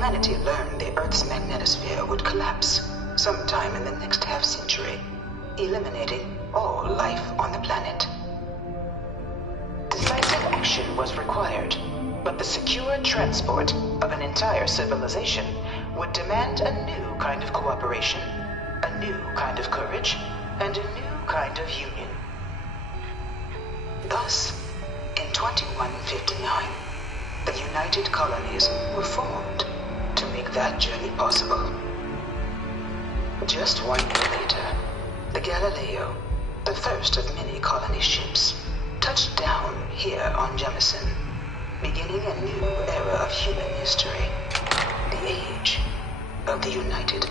humanity learned the Earth's magnetosphere would collapse sometime in the next half-century, eliminating all life on the planet. Decisive action was required, but the secure transport of an entire civilization would demand a new kind of cooperation, a new kind of courage, and a new kind of union. Thus, in 2159, the United Colonies were formed to make that journey possible. Just 1 year later, the Galileo, the first of many colony ships, touched down here on Jemison, beginning a new era of human history, the age of the United.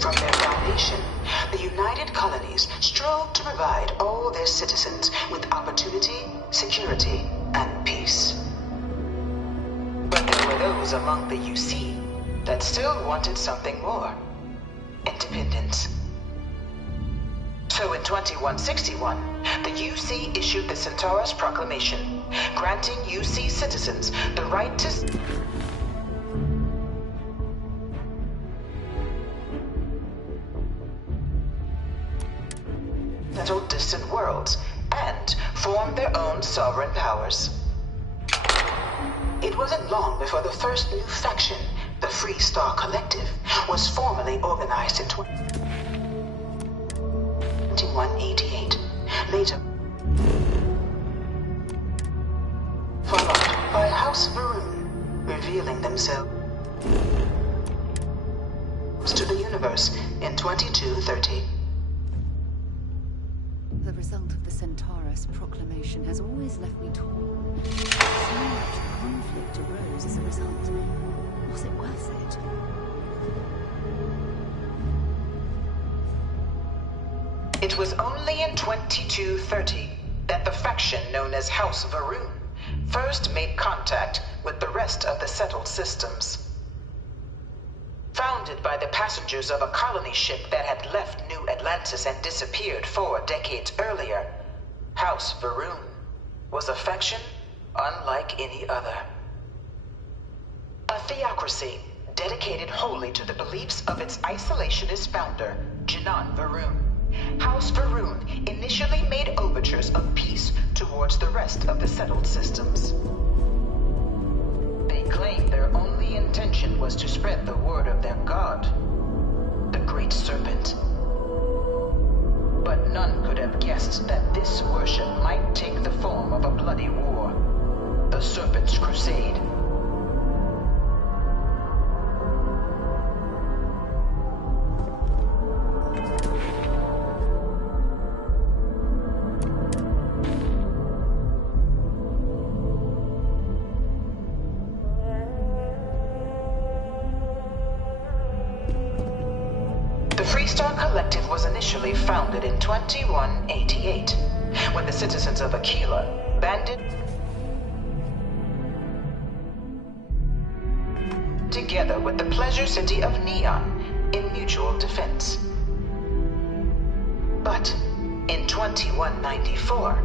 From their foundation, the United Colonies strove to provide all their citizens with opportunity, security, and peace. But there were those among the UC that still wanted something more: independence. So in 2161, the UC issued the Centaurus Proclamation, granting UC citizens the right to settle distant worlds and form their own sovereign powers. It wasn't long before the first new faction, the Free Star Collective, was formally organized in 2188. Later, followed by House Varun, revealing themselves to the universe in 2230. The result of the Centaurus Proclamation has always left me torn. So much conflict arose as a result. Was it worth it? It was only in 2230 that the faction known as House Varun first made contact with the rest of the settled systems. Founded by the passengers of a colony ship that had left New Atlantis and disappeared 4 decades earlier, House Varun was a faction unlike any other. A theocracy dedicated wholly to the beliefs of its isolationist founder, Janan Varun. House Varun initially made overtures of peace towards the rest of the settled systems. They claimed their only intention was to spread the word of their god, the Great Serpent. But none could have guessed that this worship might take the form of a bloody war, the Serpent's Crusade. The Freestar Collective was initially founded in 2188, when the citizens of Aquila banded together with the pleasure city of Neon in mutual defense. But in 2194,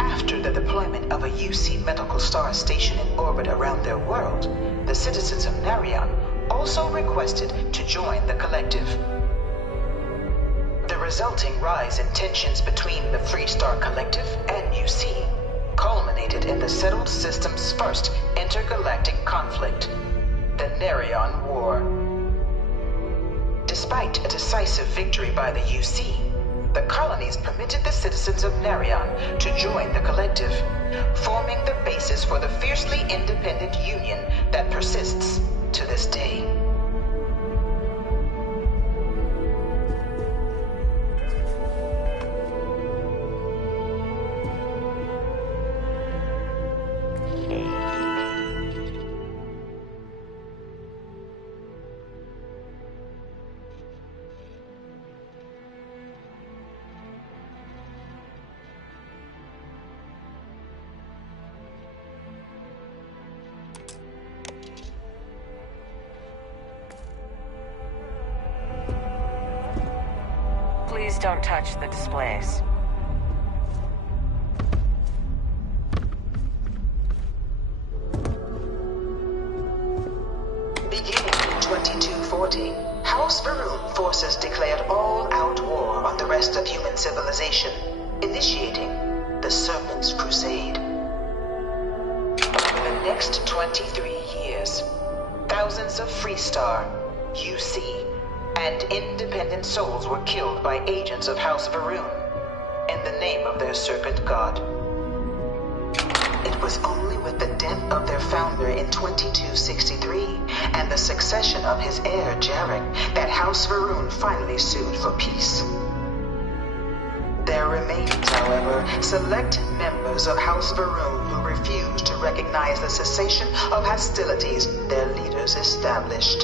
after the deployment of a UC medical star station in orbit around their world, the citizens of Narion also requested to join the collective. The resulting rise in tensions between the Freestar Collective and UC culminated in the settled system's first intergalactic conflict, the Narion War. Despite a decisive victory by the UC, the colonies permitted the citizens of Narion to join the collective, forming the basis for the fiercely independent union that persists to this day. Please don't touch the displays. Beginning in 2240, House Varun forces declared all-out war on the rest of human civilization, initiating the Serpent's Crusade. Over the next 23 years, thousands of Freestar, UC, and independent souls were killed by agents of House Varun in the name of their serpent god. It was only with the death of their founder in 2263 and the succession of his heir Jarek that House Varun finally sued for peace. There remains, however, select members of House Varun who refuse to recognize the cessation of hostilities their leaders established.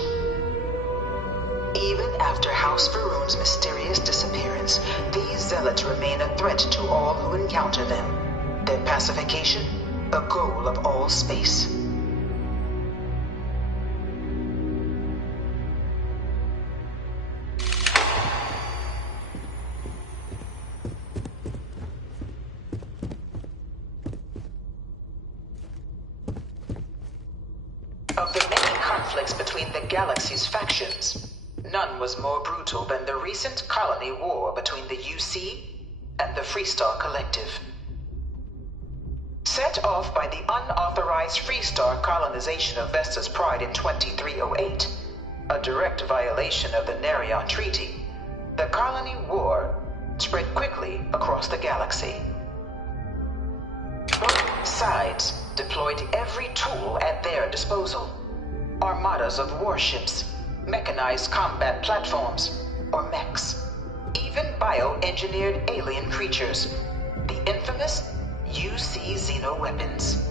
Even after House Varun's mysterious disappearance, these zealots remain a threat to all who encounter them. Their pacification, a goal of all space. Of the many conflicts between the galaxy's factions, none was more brutal than the recent colony war between the UC and the Freestar Collective. Set off by the unauthorized Freestar colonization of Vesta's Pride in 2308, a direct violation of the Nerion Treaty, the colony war spread quickly across the galaxy. Both sides deployed every tool at their disposal. Armadas of warships, mechanized combat platforms, or mechs, even bioengineered alien creatures, the infamous UC xeno-weapons.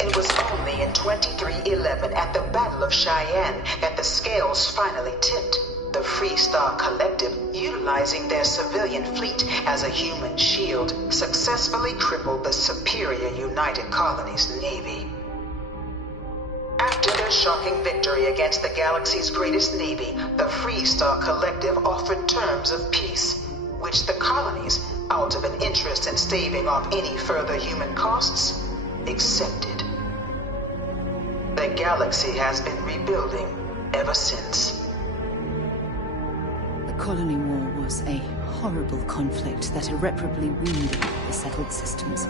It was only in 2311 at the Battle of Cheyenne that the scales finally tipped. The Freestar Collective, utilizing their civilian fleet as a human shield, successfully crippled the superior United Colonies Navy. After their shocking victory against the galaxy's greatest navy, the Freestar Collective offered terms of peace, which the colonies, out of an interest in staving off any further human costs, accepted. The galaxy has been rebuilding ever since. The colony war was a horrible conflict that irreparably wounded the settled systems.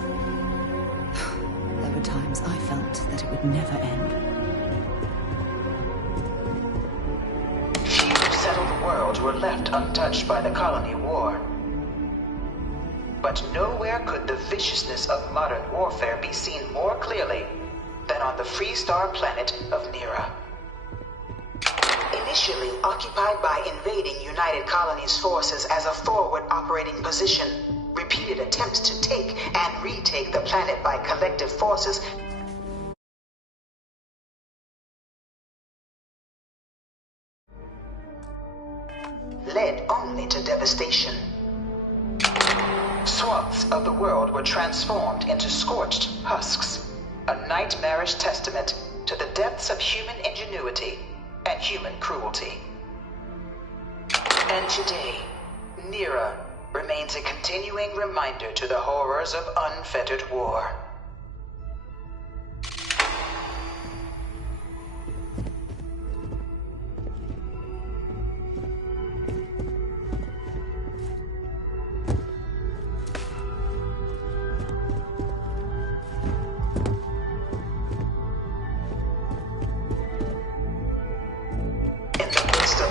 There were times I felt that it would never end. Few settled worlds were left untouched by the colony war. But nowhere could the viciousness of modern warfare be seen more clearly than on the Freestar planet of Nera. Initially occupied by invading United Colonies forces as a forward operating position, repeated attempts to take and retake the planet by collective forces led only to devastation. Swaths of the world were transformed into scorched husks, a nightmarish testament to the depths of human ingenuity and human cruelty. And today, Nera remains a continuing reminder to the horrors of unfettered war.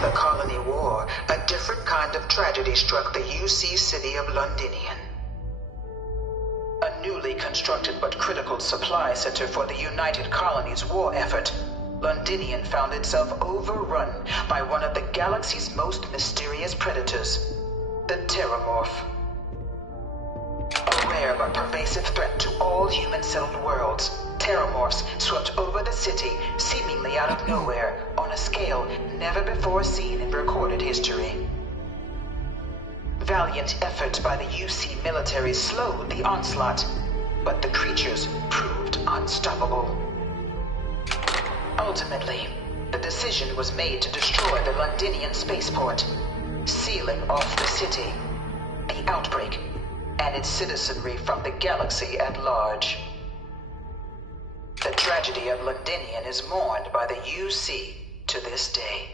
The colony war, a different kind of tragedy struck the UC city of Londinian. A newly constructed but critical supply center for the United Colonies' war effort, Londinian found itself overrun by one of the galaxy's most mysterious predators, the Terramorph. A rare but pervasive threat to all human-settled worlds, Terramorphs swept over the city, seemingly out of nowhere, on a scale never before seen in recorded history. Valiant efforts by the UC military slowed the onslaught, but the creatures proved unstoppable. Ultimately, the decision was made to destroy the Londinian spaceport, seal sealing off the city, the outbreak, and its citizenry from the galaxy at large. The tragedy of Londinian is mourned by the UC to this day.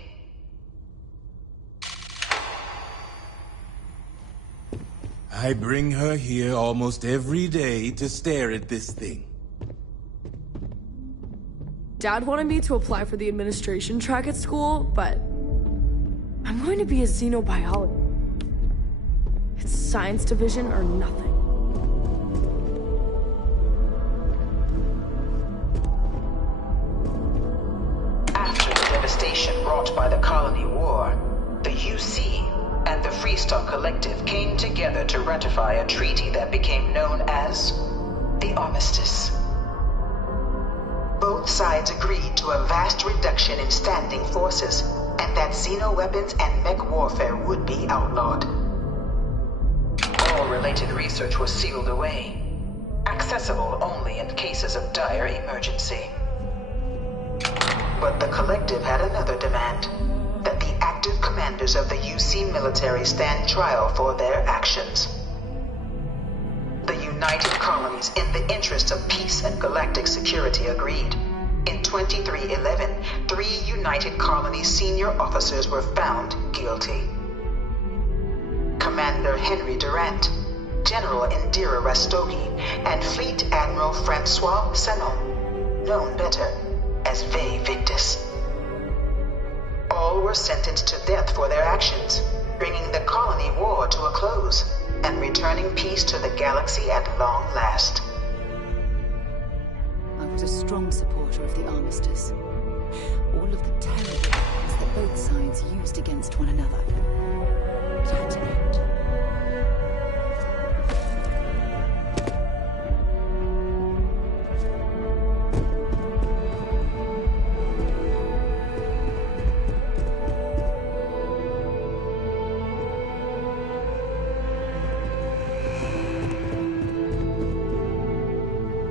I bring her here almost every day to stare at this thing. Dad wanted me to apply for the administration track at school, but I'm going to be a xenobiologist. It's science division or nothing. After the devastation wrought by the Colony War, the UC and the Freestar Collective came together to ratify a treaty that became known as the Armistice. Both sides agreed to a vast reduction in standing forces, and that xeno-weapons and mech warfare would be outlawed. All related research was sealed away, accessible only in cases of dire emergency. But the Collective had another demand, that the active commanders of the UC military stand trial for their actions. The United Colonies, in the interest of peace and galactic security, agreed. In 2311, 3 United Colonies senior officers were found guilty. Commander Henry Durant, General Indira Rastogi, and Fleet Admiral Francois Sanon, known better as Ve Victus. All were sentenced to death for their actions, bringing the colony war to a close and returning peace to the galaxy at long last. I was a strong supporter of the armistice. All of the terrible weapons that both sides used against one another. It had to end.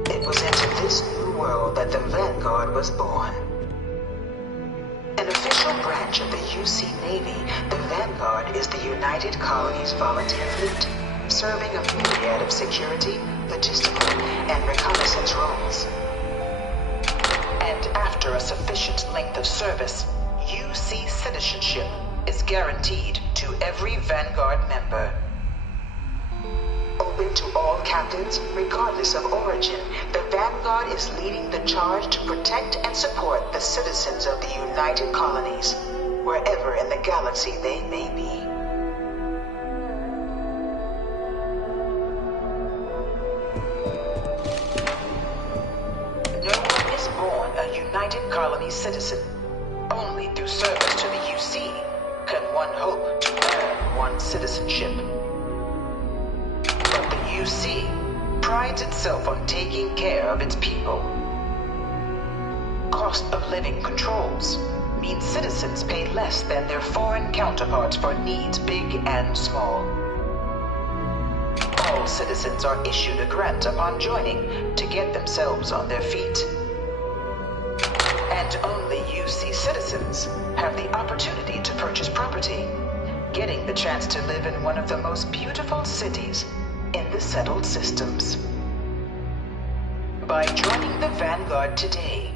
It was into this new world that the Vanguard was born. An official branch of the UC Navy, the Vanguard is the United Colonies Volunteer Fleet, serving a myriad of security, logistical, and reconnaissance roles. And after a sufficient length of service, UC citizenship is guaranteed to every Vanguard member. Open to all captains, regardless of origin, the Vanguard is leading the charge to protect and support the citizens of the United Colonies, wherever in the galaxy they may be. No one is born a United Colonies citizen. Only through service to the UC can one hope to earn one's citizenship. But the UC prides itself on taking care of its people. Cost of living controls means citizens pay less than their foreign counterparts for needs big and small. All citizens are issued a grant upon joining to get themselves on their feet. And only UC citizens have the opportunity to purchase property, getting the chance to live in one of the most beautiful cities in the settled systems. By joining the Vanguard today,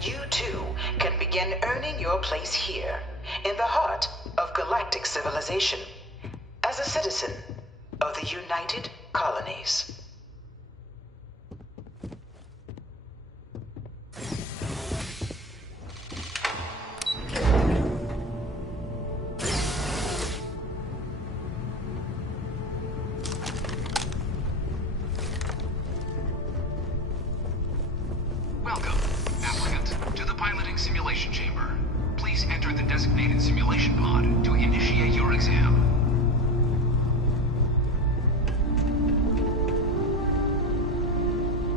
you too can begin earning your place here, in the heart of galactic civilization, as a citizen of the United Colonies. Welcome, applicant, to the piloting simulation chamber. Please enter the designated simulation pod to initiate your exam.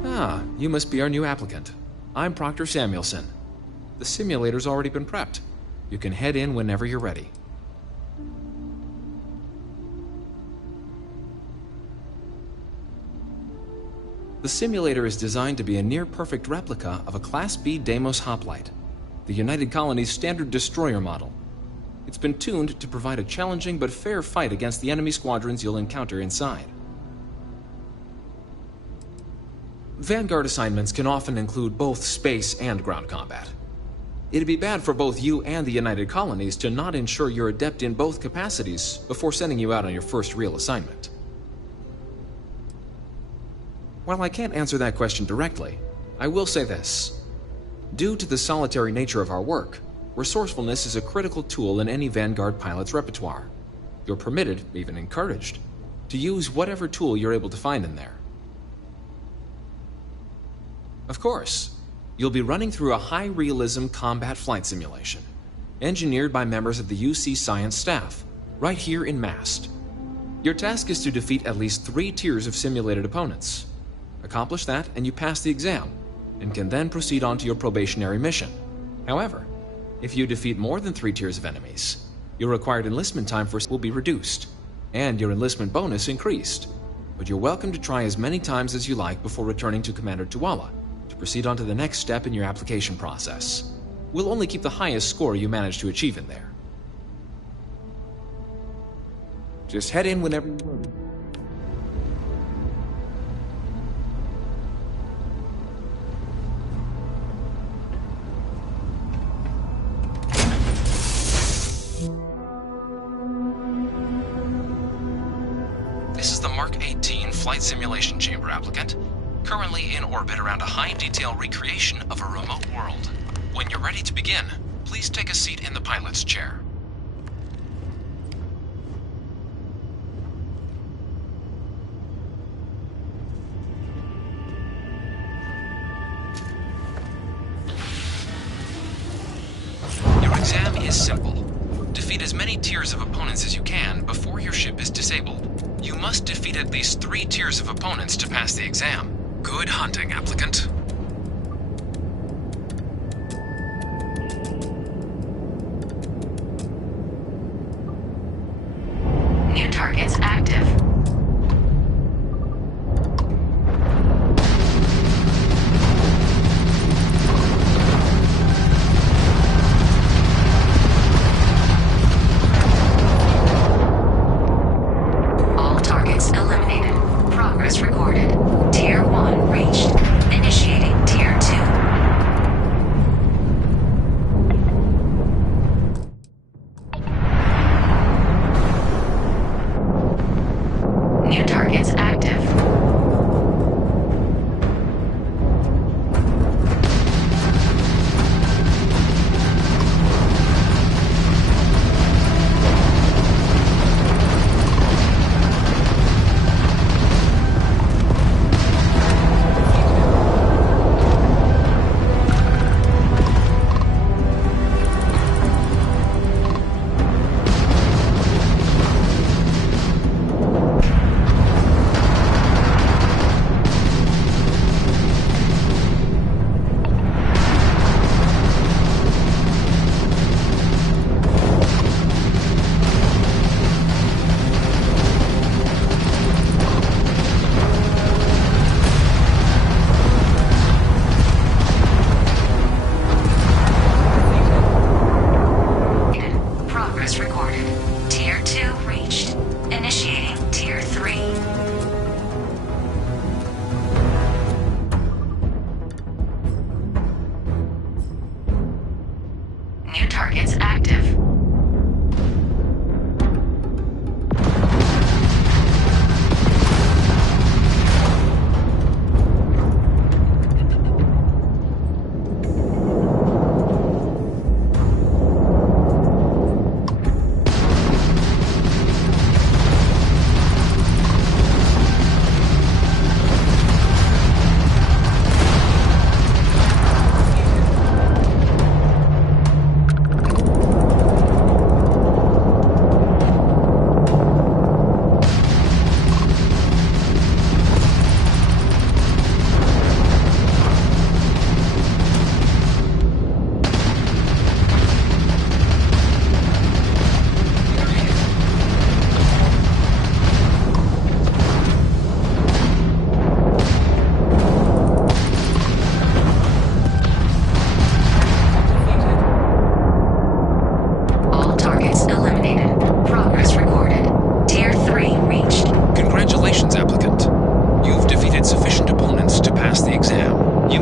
Ah, you must be our new applicant. I'm Proctor Samuelson. The simulator's already been prepped. You can head in whenever you're ready. The simulator is designed to be a near-perfect replica of a Class B Deimos hoplite, the United Colony's standard destroyer model. It's been tuned to provide a challenging but fair fight against the enemy squadrons you'll encounter inside. Vanguard assignments can often include both space and ground combat. It'd be bad for both you and the United Colonies to not ensure you're adept in both capacities before sending you out on your first real assignment. While I can't answer that question directly, I will say this. Due to the solitary nature of our work, resourcefulness is a critical tool in any Vanguard pilot's repertoire. You're permitted, even encouraged, to use whatever tool you're able to find in there. Of course, you'll be running through a high-realism combat flight simulation, engineered by members of the UC Science staff, right here in Mast. Your task is to defeat at least 3 tiers of simulated opponents. Accomplish that, and you pass the exam, and can then proceed on to your probationary mission. However, if you defeat more than 3 tiers of enemies, your required enlistment time will be reduced, and your enlistment bonus increased. But you're welcome to try as many times as you like before returning to Commander Tuala to proceed on to the next step in your application process. We'll only keep the highest score you manage to achieve in there. Just head in whenever you're ready. This is the Mark 18 Flight Simulation Chamber applicant, currently in orbit around a high-detail recreation of a remote world. When you're ready to begin, please take a seat in the pilot's chair. Your exam is simple. Defeat as many tiers of opponents as you can before your ship is disabled. You must defeat at least 3 tiers of opponents to pass the exam. Good hunting, applicant. New targets active. All targets eliminated. Progress recorded. Tier 1 reached. Initiating Tier 2. New targets active. Progress recorded. Tier 2 reached. Initiating Tier 3. New targets active.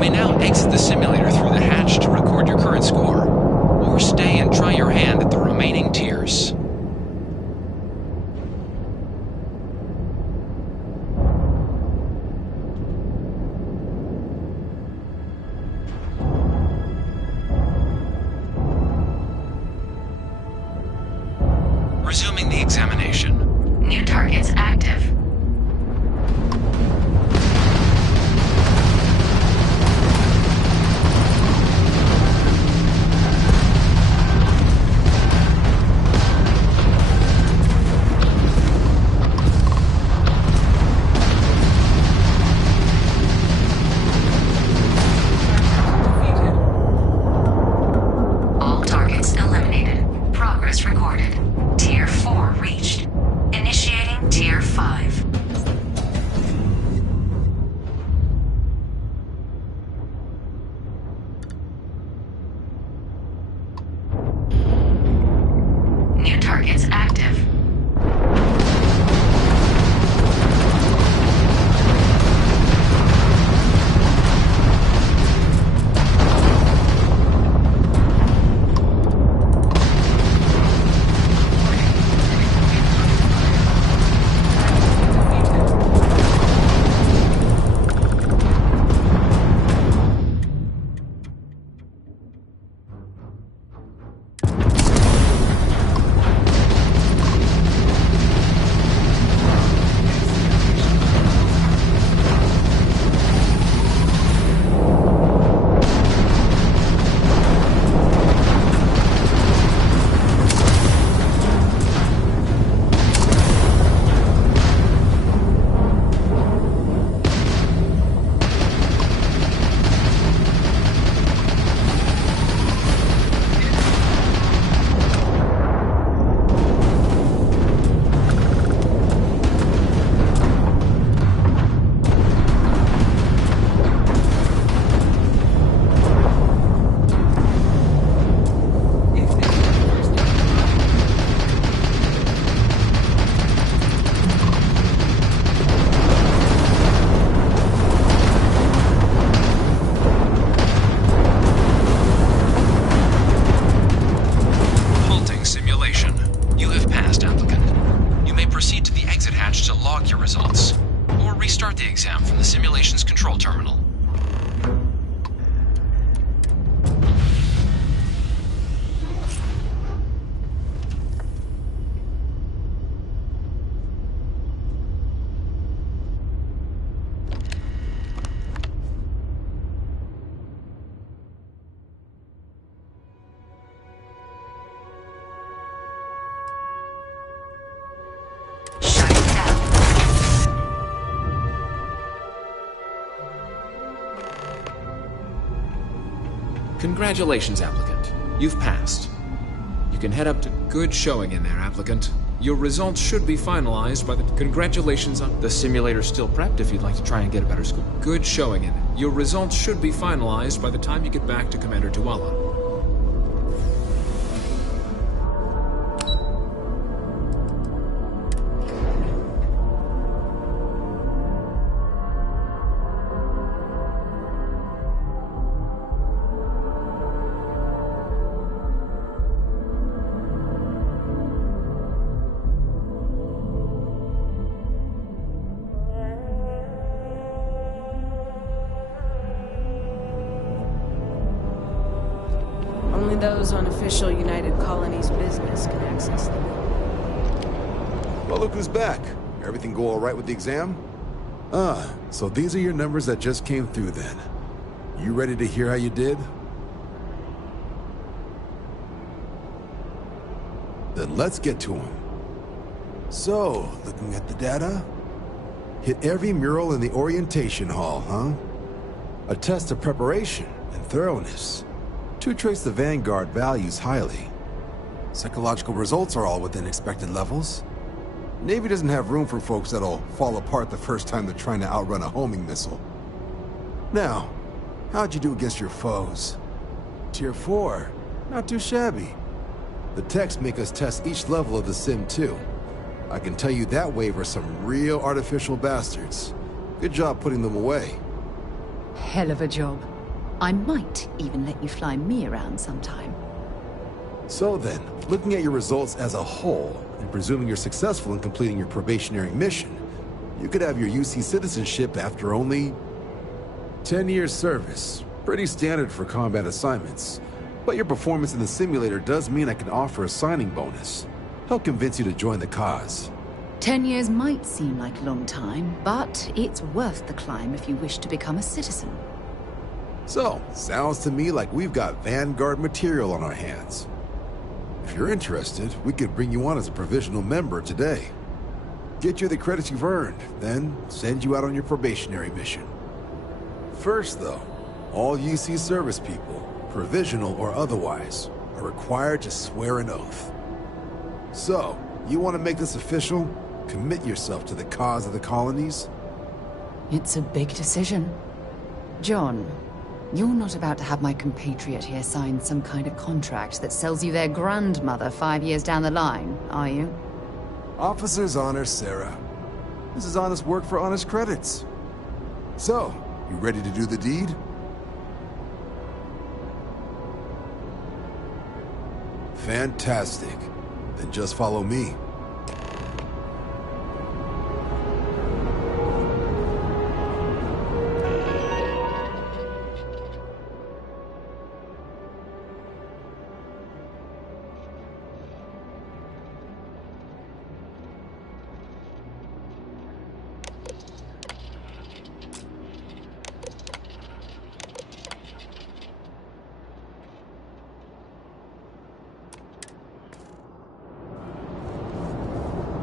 may now exit the simulator through the hatch to record your current score, or stay and try your hand at the remaining tiers. Resuming the examination. New targets active. All targets eliminated. Progress recorded. Tier 4 reached. Initiating Tier 5. New targets active. Restart the exam from the simulation's control terminal. Congratulations, applicant. You've passed. You can head up to good showing in there, applicant. Your results should be finalized by the... Congratulations on... The simulator's still prepped if you'd like to try and get a better score. Good showing in there. Your results should be finalized by the time you get back to Commander Tuala. Only those on official United Colonies business can access them. Well, look who's back. Everything go all right with the exam? Ah, so these are your numbers that just came through then. You ready to hear how you did? Then let's get to them. So, looking at the data, hit every mural in the orientation hall, huh? A test of preparation and thoroughness. To trace the Vanguard values highly. Psychological results are all within expected levels. Navy doesn't have room for folks that'll fall apart the first time they're trying to outrun a homing missile. Now, how'd you do against your foes? Tier 4, not too shabby. The techs make us test each level of the sim too. I can tell you that wave are some real artificial bastards. Good job putting them away. Hell of a job. I might even let you fly me around sometime. So then, looking at your results as a whole, and presuming you're successful in completing your probationary mission, you could have your UC citizenship after only 10 years service. Pretty standard for combat assignments. But your performance in the simulator does mean I can offer a signing bonus. Help convince you to join the cause. 10 years might seem like a long time, but it's worth the climb if you wish to become a citizen. So, sounds to me like we've got Vanguard material on our hands. If you're interested, we could bring you on as a provisional member today. Get you the credits you've earned, then send you out on your probationary mission. First, though, all UC service people, provisional or otherwise, are required to swear an oath. So, you want to make this official? Commit yourself to the cause of the colonies? It's a big decision. John, you're not about to have my compatriot here sign some kind of contract that sells you their grandmother 5 years down the line, are you? Officer's honor, Sarah. This is honest work for honest credits. So, you ready to do the deed? Fantastic. Then just follow me.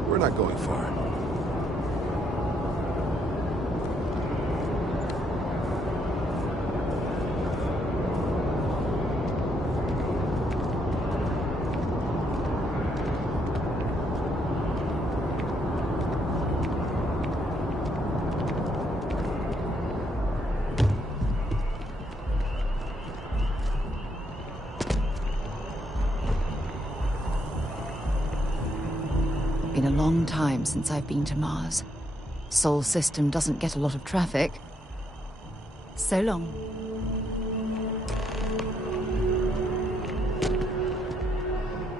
We're not going far. Been a long time since I've been to Mars. Sol system doesn't get a lot of traffic. So long.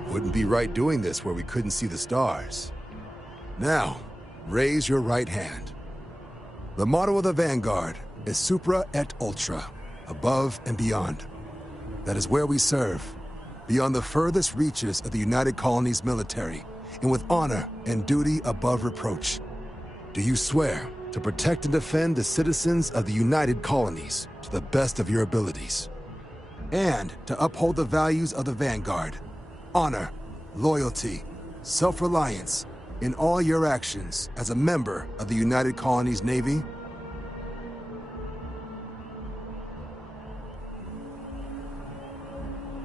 Wouldn't be right doing this where we couldn't see the stars. Now, raise your right hand. The motto of the Vanguard is Supra et Ultra, above and beyond. That is where we serve, beyond the furthest reaches of the United Colonies military, and with honor and duty above reproach. Do you swear to protect and defend the citizens of the United Colonies to the best of your abilities? And to uphold the values of the Vanguard, honor, loyalty, self-reliance, in all your actions as a member of the United Colonies Navy?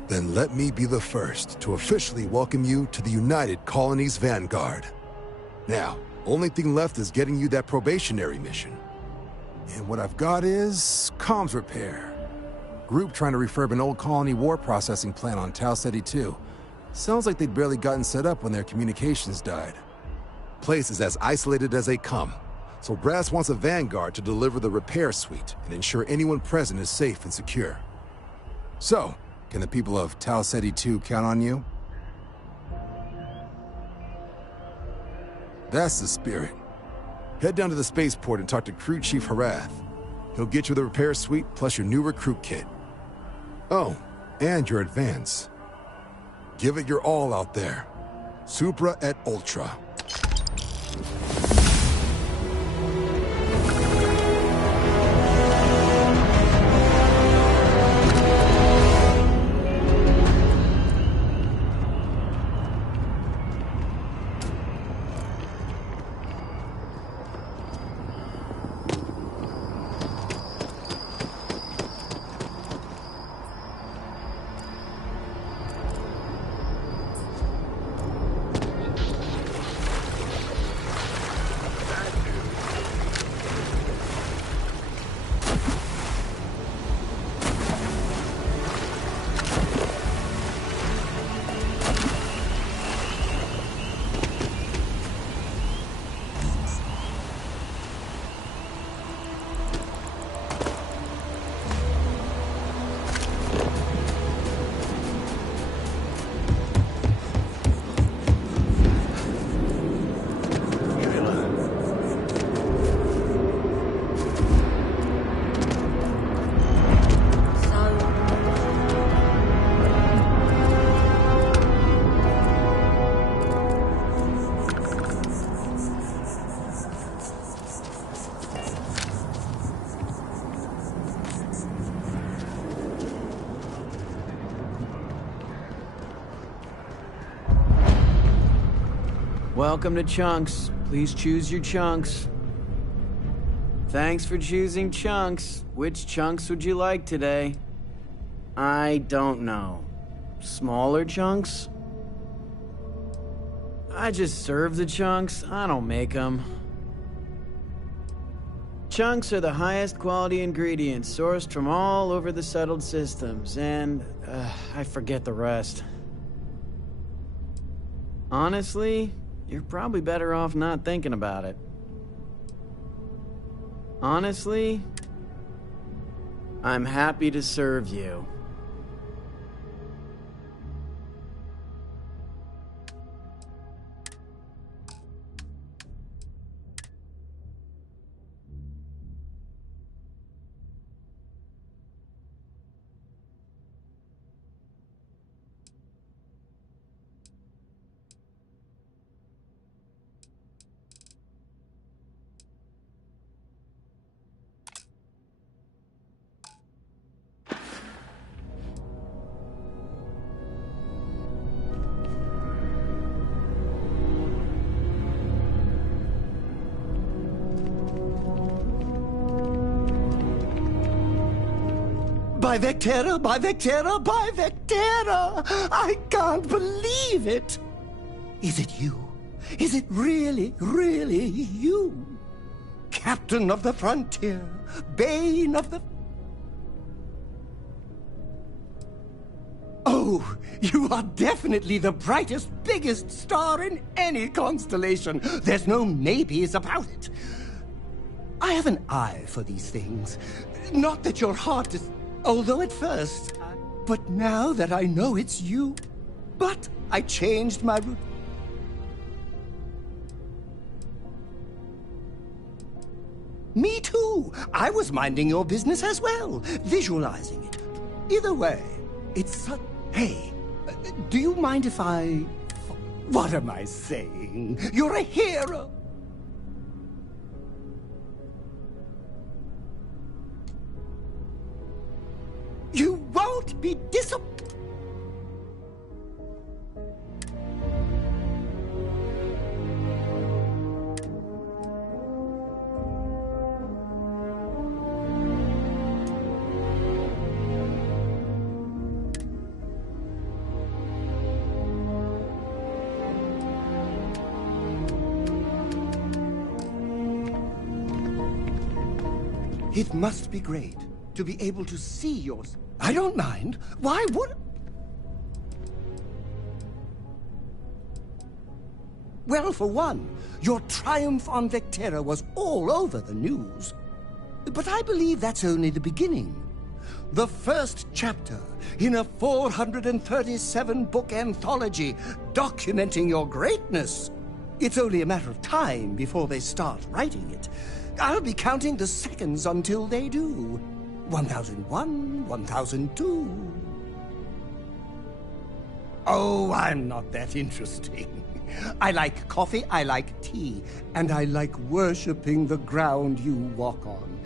Then let me be the first to officially welcome you to the United Colonies Vanguard. Now, only thing left is getting you that probationary mission. And what I've got is comms repair. Group trying to refurb an old colony war processing plant on Tau Ceti 2. Sounds like they'd barely gotten set up when their communications died. Place is as isolated as they come, so Brass wants a Vanguard to deliver the repair suite and ensure anyone present is safe and secure. So, can the people of Tau Ceti 2 count on you? That's the spirit. Head down to the spaceport and talk to Crew Chief Harath. He'll get you the repair suite plus your new recruit kit. Oh, and your advance. Give it your all out there. Supra et Ultra. Welcome to Chunks. Please choose your chunks. Thanks for choosing Chunks. Which chunks would you like today? I don't know. Smaller chunks? I just serve the chunks. I don't make them. Chunks are the highest quality ingredients sourced from all over the settled systems, and I forget the rest. Honestly, you're probably better off not thinking about it. Honestly, I'm happy to serve you. By Vectera, by Vectera, by Vectera! I can't believe it! Is it you? Is it really, really you? Captain of the frontier, Bane of the... Oh, you are definitely the brightest, biggest star in any constellation. There's no maybes about it. I have an eye for these things. Not that your heart is... Although at first, but now that I know it's you, but I changed my route. Me too. I was minding your business as well, visualizing it. Either way, it's such... Hey, do you mind if I... What am I saying? You're a hero. You won't be disappointed. It must be great to be able to see yours. I don't mind. Why would... Well, for one, your triumph on Vectera was all over the news. But I believe that's only the beginning. The first chapter in a 437-book anthology documenting your greatness. It's only a matter of time before they start writing it. I'll be counting the seconds until they do. 1001, 1002. Oh, I'm not that interesting. I like coffee, I like tea, and I like worshipping the ground you walk on.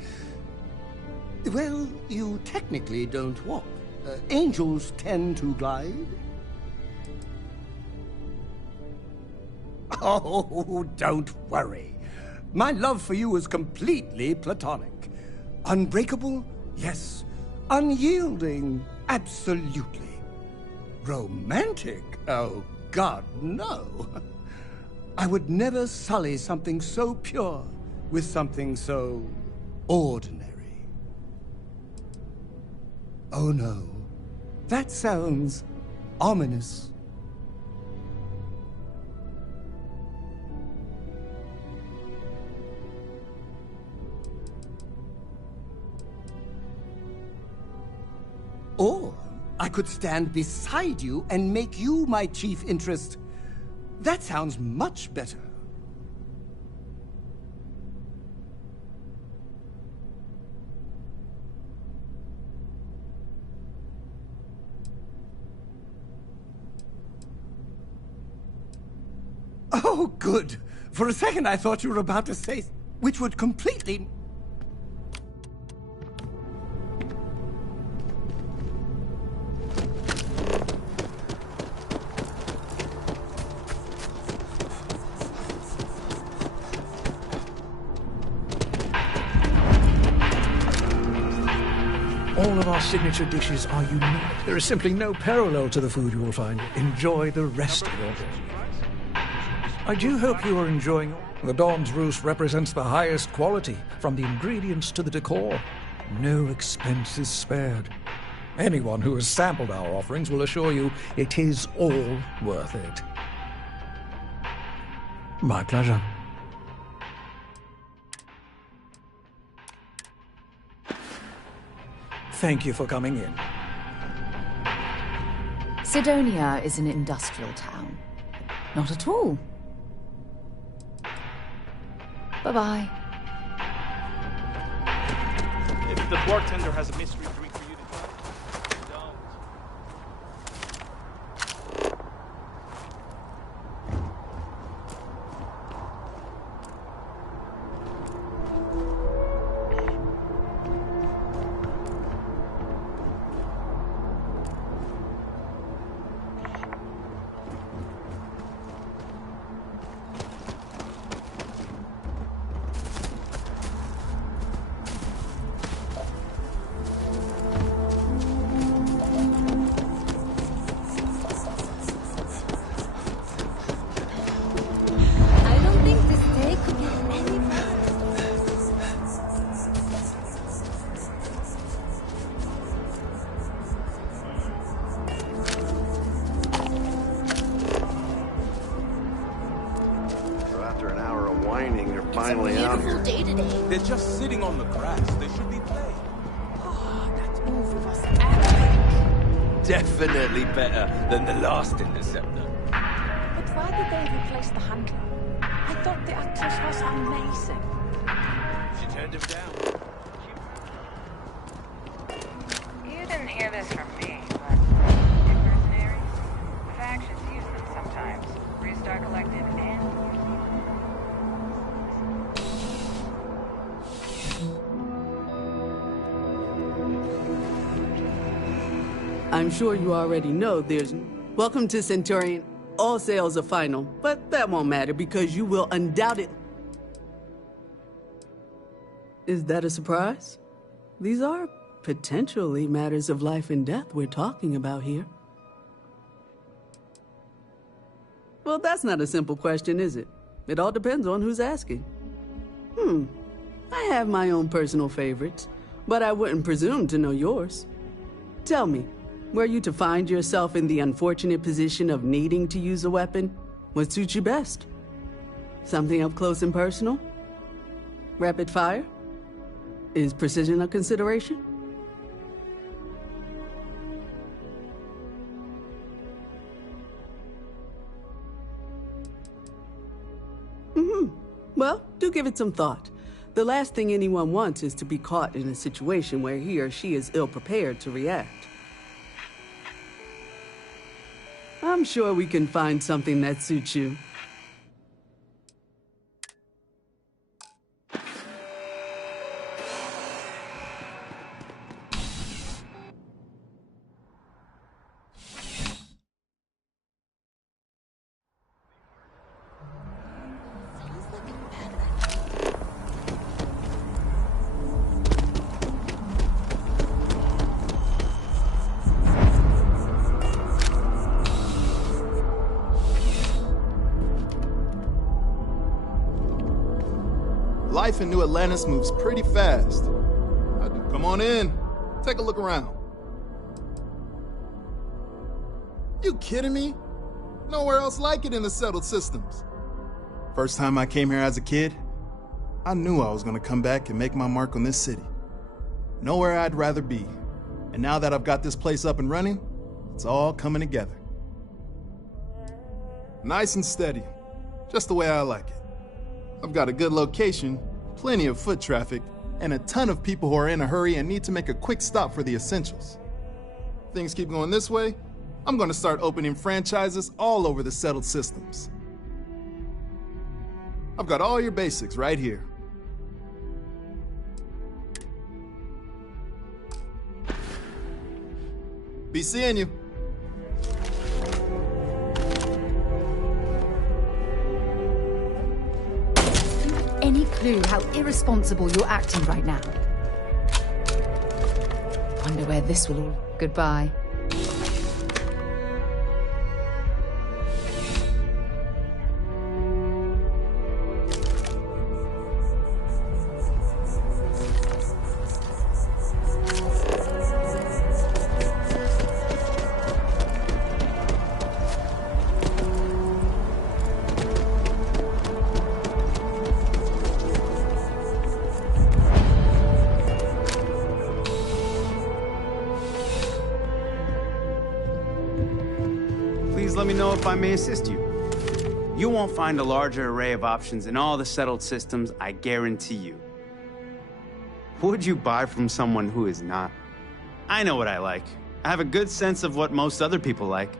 Well, you technically don't walk. Angels tend to glide. Oh, don't worry. My love for you is completely platonic. Unbreakable? Yes. Unyielding? Absolutely. Romantic? Oh, God, no. I would never sully something so pure with something so ordinary. Oh, no. That sounds ominous. Or I could stand beside you and make you my chief interest. That sounds much better. Oh, good. For a second I thought you were about to say, which would completely... All of our signature dishes are unique. There is simply no parallel to the food you will find. Enjoy the rest of your day. I do hope you are enjoying. The Dawn's Roost represents the highest quality, from the ingredients to the decor. No expense is spared. Anyone who has sampled our offerings will assure you it is all worth it. My pleasure. Thank you for coming in. Sidonia is an industrial town. Not at all. Bye-bye. If the bartender has a mystery drink for you to try, don't. Finally out here. They're just sitting on the grass. They should be playing. That move was epic. Definitely better than the last Interceptor. But why did they replace the handler? I thought the actress was amazing. She turned him down. You didn't hear this from me, but mercenaries, factions use them sometimes. Restart Collective and I'm sure you already know there's... Welcome to Centurion. All sales are final, but that won't matter because you will undoubtedly... Is that a surprise? These are potentially matters of life and death we're talking about here. Well, that's not a simple question, is it? It all depends on who's asking. I have my own personal favorites, but I wouldn't presume to know yours. Tell me, were you to find yourself in the unfortunate position of needing to use a weapon, what suits you best? Something up close and personal? Rapid fire? Is precision a consideration? Well, do give it some thought. The last thing anyone wants is to be caught in a situation where he or she is ill-prepared to react. I'm sure we can find something that suits you. Life in New Atlantis moves pretty fast. Come on in. Take a look around. You kidding me? Nowhere else like it in the settled systems. First time I came here as a kid, I knew I was gonna come back and make my mark on this city. Nowhere I'd rather be. And now that I've got this place up and running, it's all coming together. Nice and steady, just the way I like it. I've got a good location, plenty of foot traffic, and a ton of people who are in a hurry and need to make a quick stop for the essentials. Things keep going this way, I'm gonna start opening franchises all over the settled systems. I've got all your basics right here. Be seeing you. Any clue how irresponsible you're acting right now? Wonder wonder where this will all... Goodbye. Please let me know if I may assist you. You won't find a larger array of options in all the settled systems, I guarantee you. Would you buy from someone who is not? I know what I like. I have a good sense of what most other people like,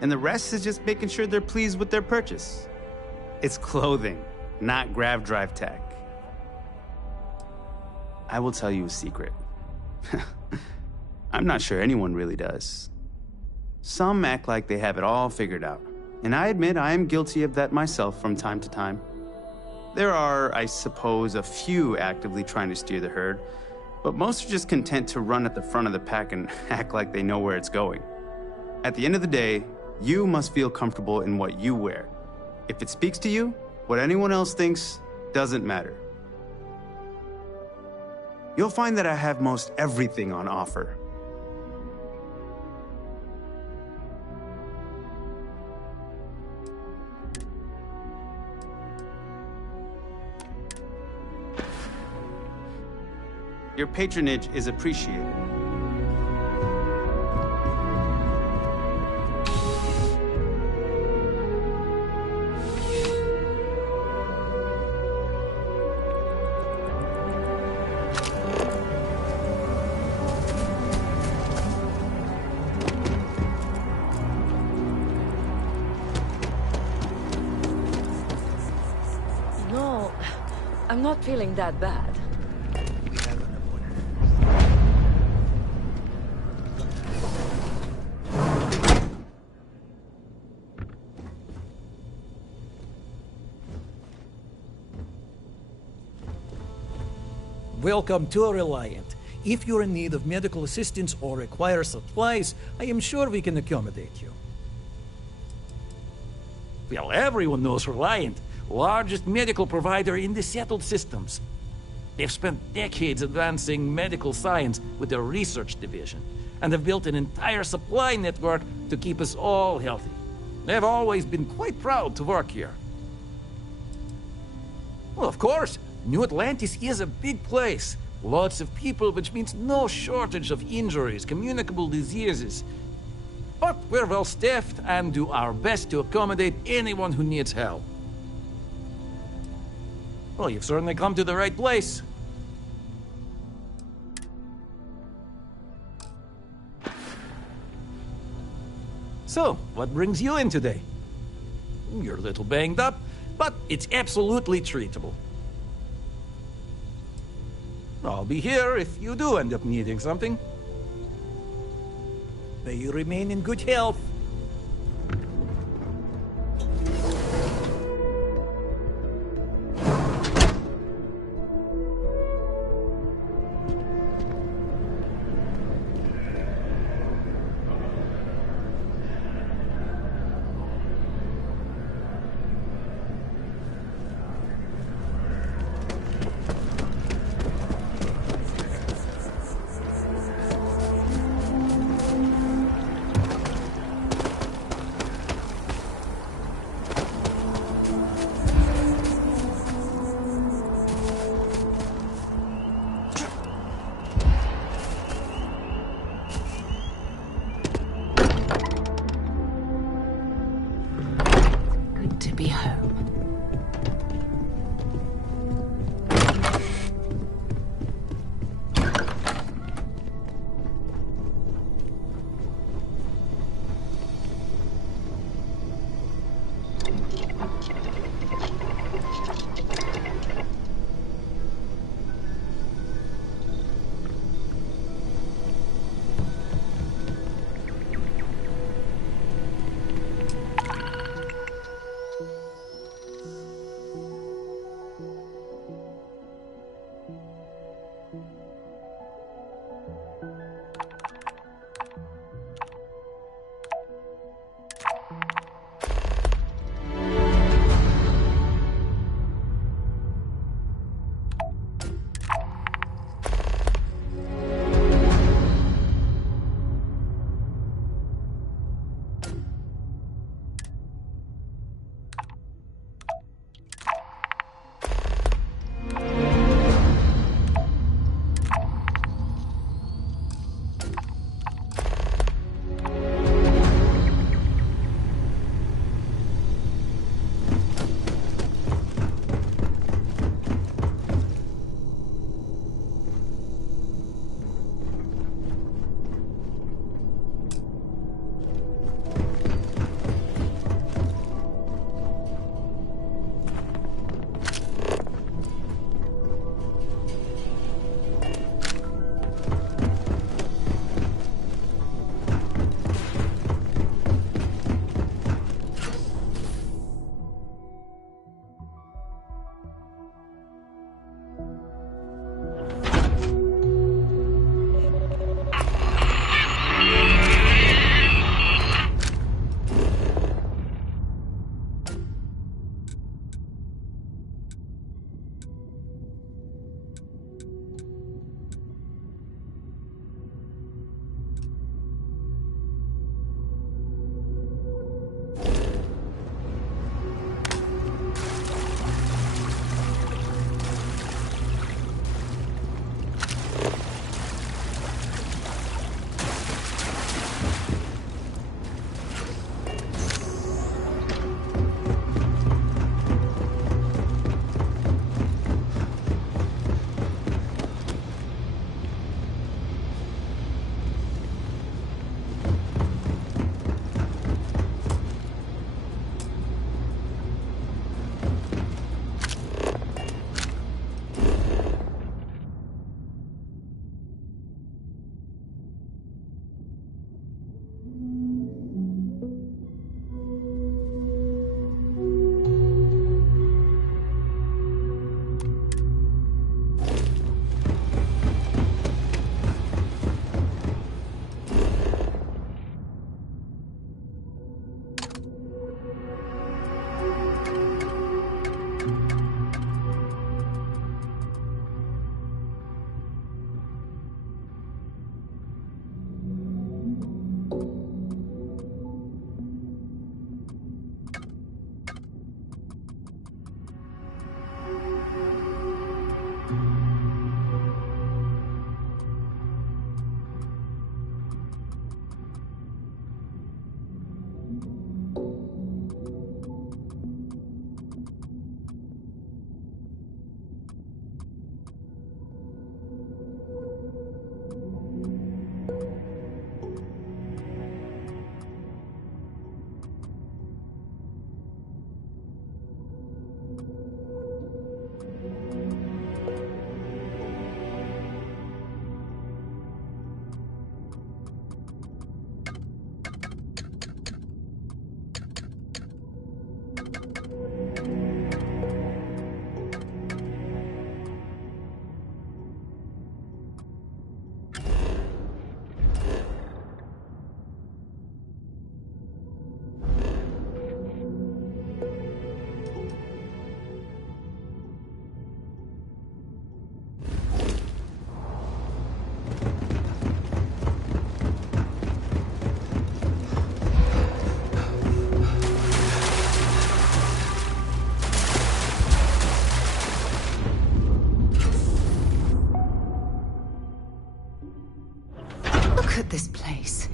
and the rest is just making sure they're pleased with their purchase. It's clothing, not grav drive tech. I will tell you a secret. I'm not sure anyone really does. Some act like they have it all figured out, and I admit I am guilty of that myself from time to time. There are, I suppose, a few actively trying to steer the herd, but most are just content to run at the front of the pack and act like they know where it's going. At the end of the day, you must feel comfortable in what you wear. If it speaks to you, what anyone else thinks doesn't matter. You'll find that I have most everything on offer. Your patronage is appreciated. No, I'm not feeling that bad. Welcome to Reliant. If you're in need of medical assistance or require supplies, I am sure we can accommodate you. Well, everyone knows Reliant, largest medical provider in the settled systems. They've spent decades advancing medical science with their research division, and have built an entire supply network to keep us all healthy. They've always been quite proud to work here. Well, of course, New Atlantis is a big place. Lots of people, which means no shortage of injuries, communicable diseases. But we're well staffed and do our best to accommodate anyone who needs help. Well, you've certainly come to the right place. So, what brings you in today? You're a little banged up, but it's absolutely treatable. I'll be here if you do end up needing something. May you remain in good health. To be home.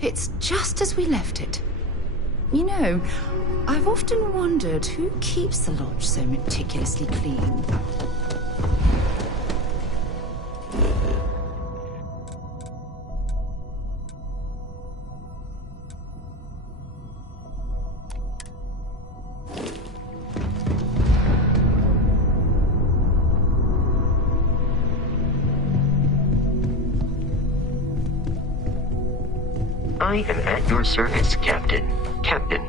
It's just as we left it. You know, I've often wondered who keeps the lodge so meticulously clean. I am at your service, Captain. Captain,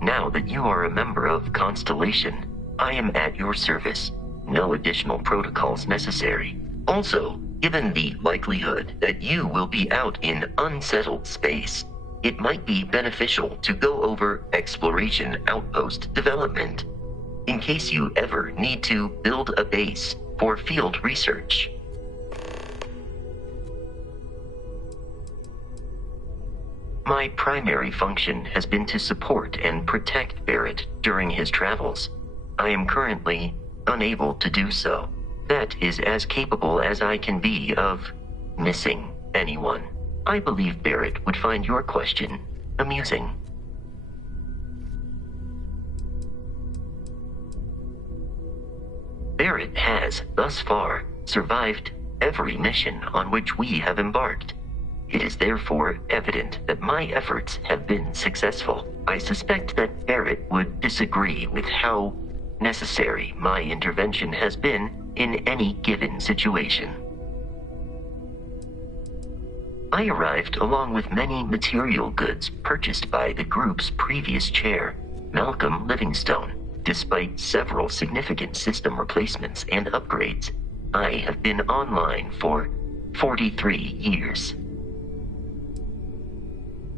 now that you are a member of Constellation, I am at your service. No additional protocols necessary. Also, given the likelihood that you will be out in unsettled space, it might be beneficial to go over exploration outpost development, in case you ever need to build a base for field research. My primary function has been to support and protect Barrett during his travels. I am currently unable to do so. That is as capable as I can be of missing anyone. I believe Barrett would find your question amusing. Barrett has, thus far, survived every mission on which we have embarked. It is therefore evident that my efforts have been successful. I suspect that Barrett would disagree with how necessary my intervention has been in any given situation. I arrived along with many material goods purchased by the group's previous chair, Malcolm Livingstone. Despite several significant system replacements and upgrades, I have been online for 43 years.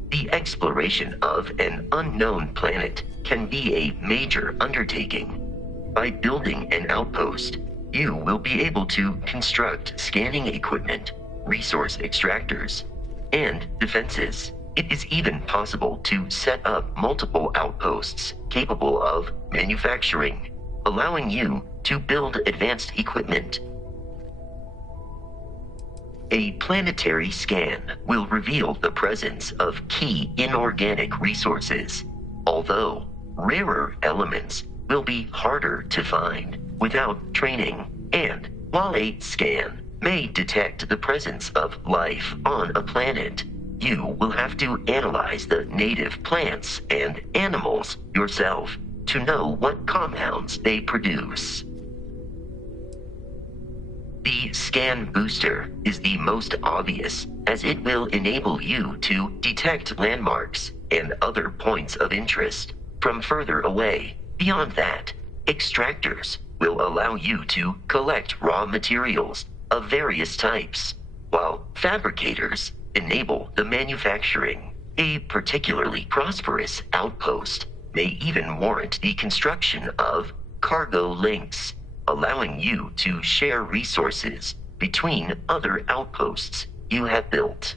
The exploration of an unknown planet can be a major undertaking. By building an outpost, you will be able to construct scanning equipment, resource extractors, and defenses. It is even possible to set up multiple outposts capable of manufacturing, allowing you to build advanced equipment. A planetary scan will reveal the presence of key inorganic resources, although rarer elements will be harder to find without training. And while a scan may detect the presence of life on a planet, you will have to analyze the native plants and animals yourself to know what compounds they produce. The scan booster is the most obvious, as it will enable you to detect landmarks and other points of interest from further away. Beyond that, extractors will allow you to collect raw materials of various types, while fabricators enable the manufacturing. A particularly prosperous outpost may even warrant the construction of cargo links, allowing you to share resources between other outposts you have built.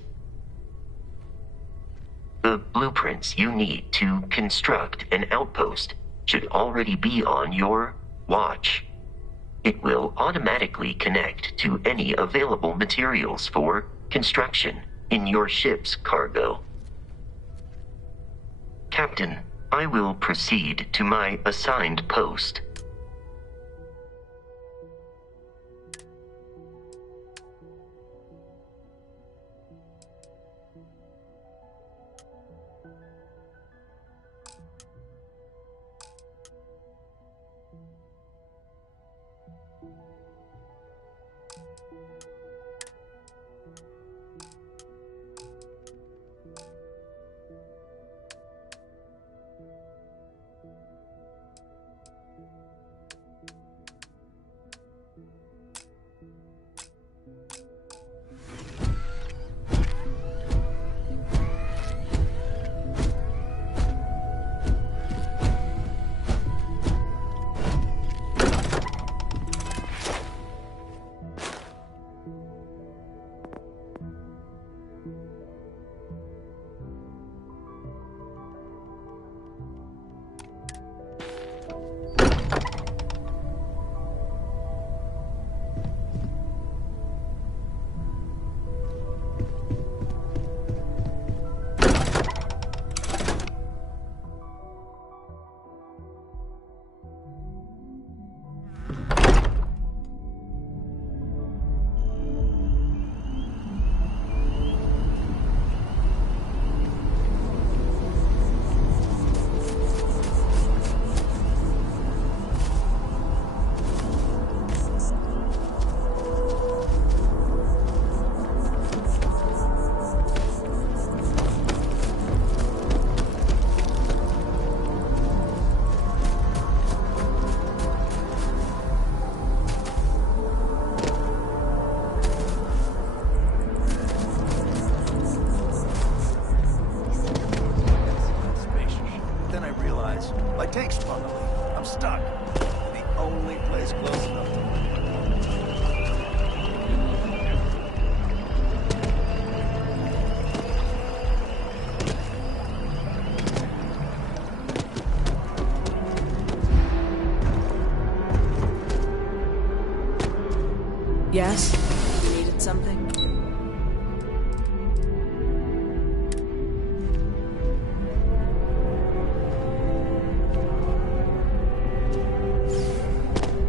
The blueprints you need to construct an outpost should already be on your watch. It will automatically connect to any available materials for construction in your ship's cargo. Captain, I will proceed to my assigned post. takes, probably. I'm stuck. The only place close enough to me. Yes? You needed something?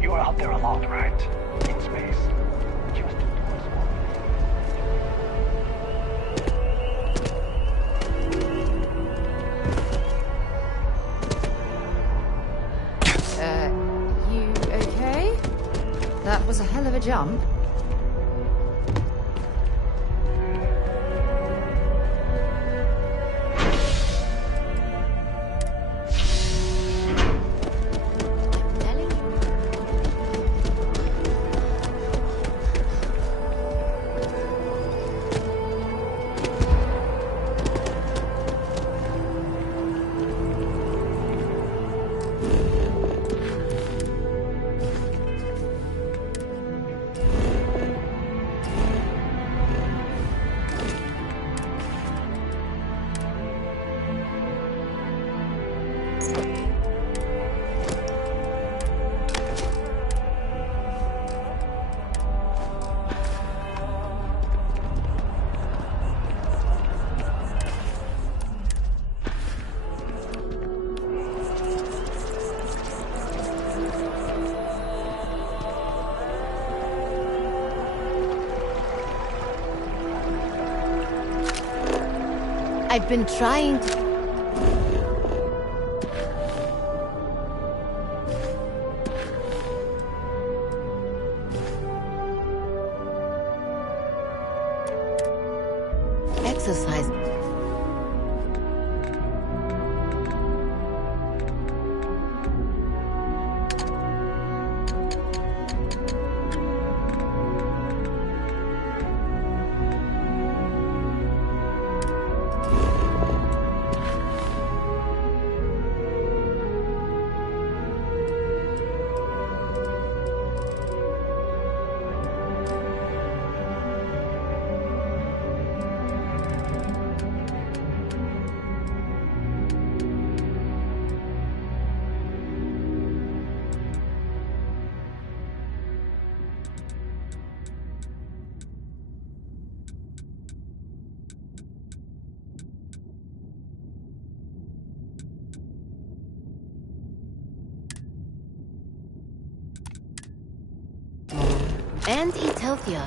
You are out there a lot, right? In space. Just do us You okay? That was a hell of a jump. I've been trying to... exercise. And eat healthier.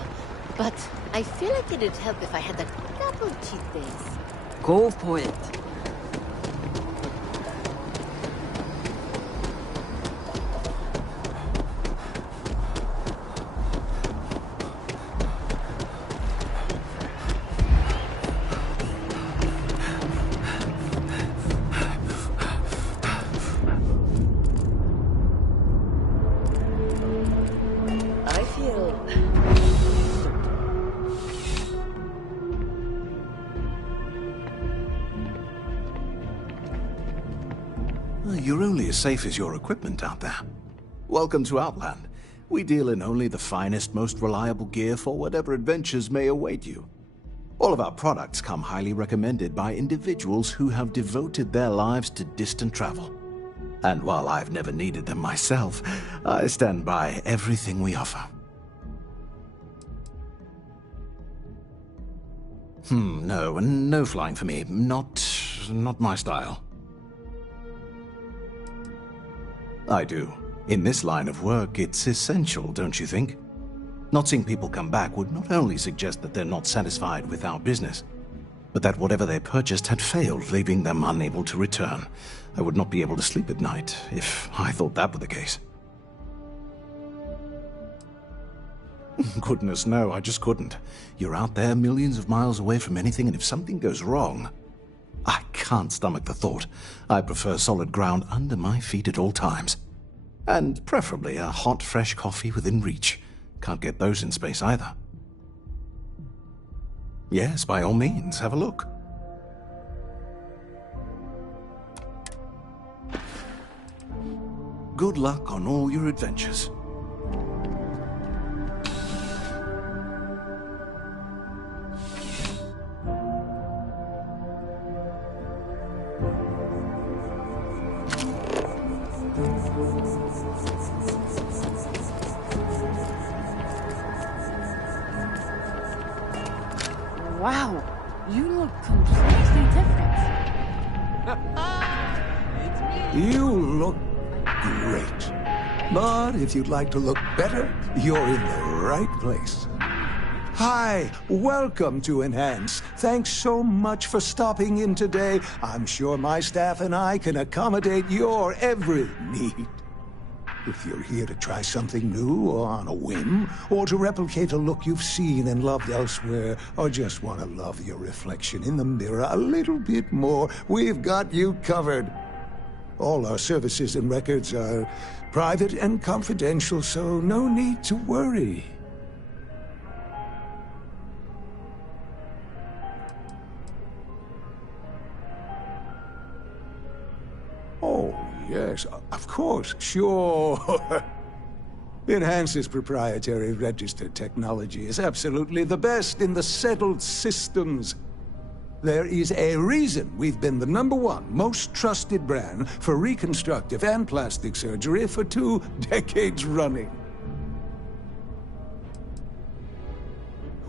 But I feel like it'd help if I had a couple cheat days. Go for it. I feel... You're only as safe as your equipment out there. Welcome to Outland. We deal in only the finest, most reliable gear for whatever adventures may await you. All of our products come highly recommended by individuals who have devoted their lives to distant travel. And while I've never needed them myself, I stand by everything we offer. No flying for me. Not my style. I do. In this line of work, it's essential, don't you think? Not seeing people come back would not only suggest that they're not satisfied with our business, but that whatever they purchased had failed, leaving them unable to return. I would not be able to sleep at night if I thought that were the case. Goodness, no, I just couldn't. You're out there millions of miles away from anything, and if something goes wrong, I can't stomach the thought. I prefer solid ground under my feet at all times. And preferably a hot, fresh coffee within reach. Can't get those in space either. Yes, by all means, have a look. Good luck on all your adventures. Wow, you look completely different. You look great. But if you'd like to look better, you're in the right place. Hi, welcome to Enhance. Thanks so much for stopping in today. I'm sure my staff and I can accommodate your every need. If you're here to try something new or on a whim, or to replicate a look you've seen and loved elsewhere, or just want to love your reflection in the mirror a little bit more, we've got you covered. All our services and records are private and confidential, so no need to worry. Oh, yes, of course, sure. Enhance's proprietary registered technology is absolutely the best in the settled systems. There is a reason we've been the #1 most trusted brand for reconstructive and plastic surgery for 2 decades running.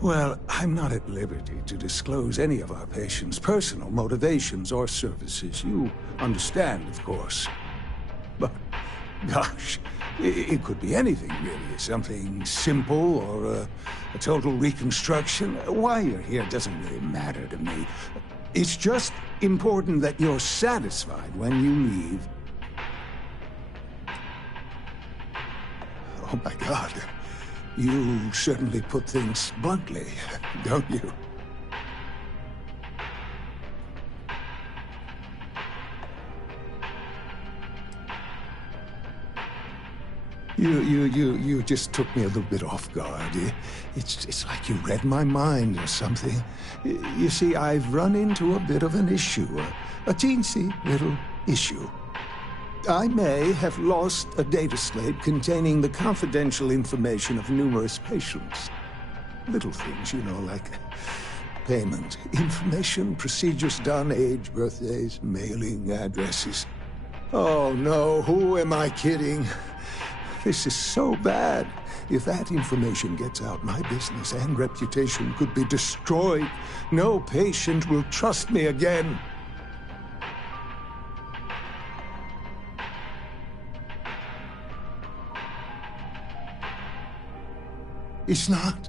Well, I'm not at liberty to disclose any of our patients' personal motivations or services. You understand, of course. But, gosh, it could be anything, really. Something simple or a total reconstruction. Why you're here doesn't really matter to me. It's just important that you're satisfied when you leave. Oh, my God. You certainly put things bluntly, don't you? You just took me a little bit off guard. It's like you read my mind or something. You see, I've run into a bit of an issue, a teensy little issue. I may have lost a data slate containing the confidential information of numerous patients. Little things, you know, like payment, information, procedures done, age, birthdays, mailing addresses. Oh no, who am I kidding? This is so bad. If that information gets out, my business and reputation could be destroyed. No patient will trust me again. It's not.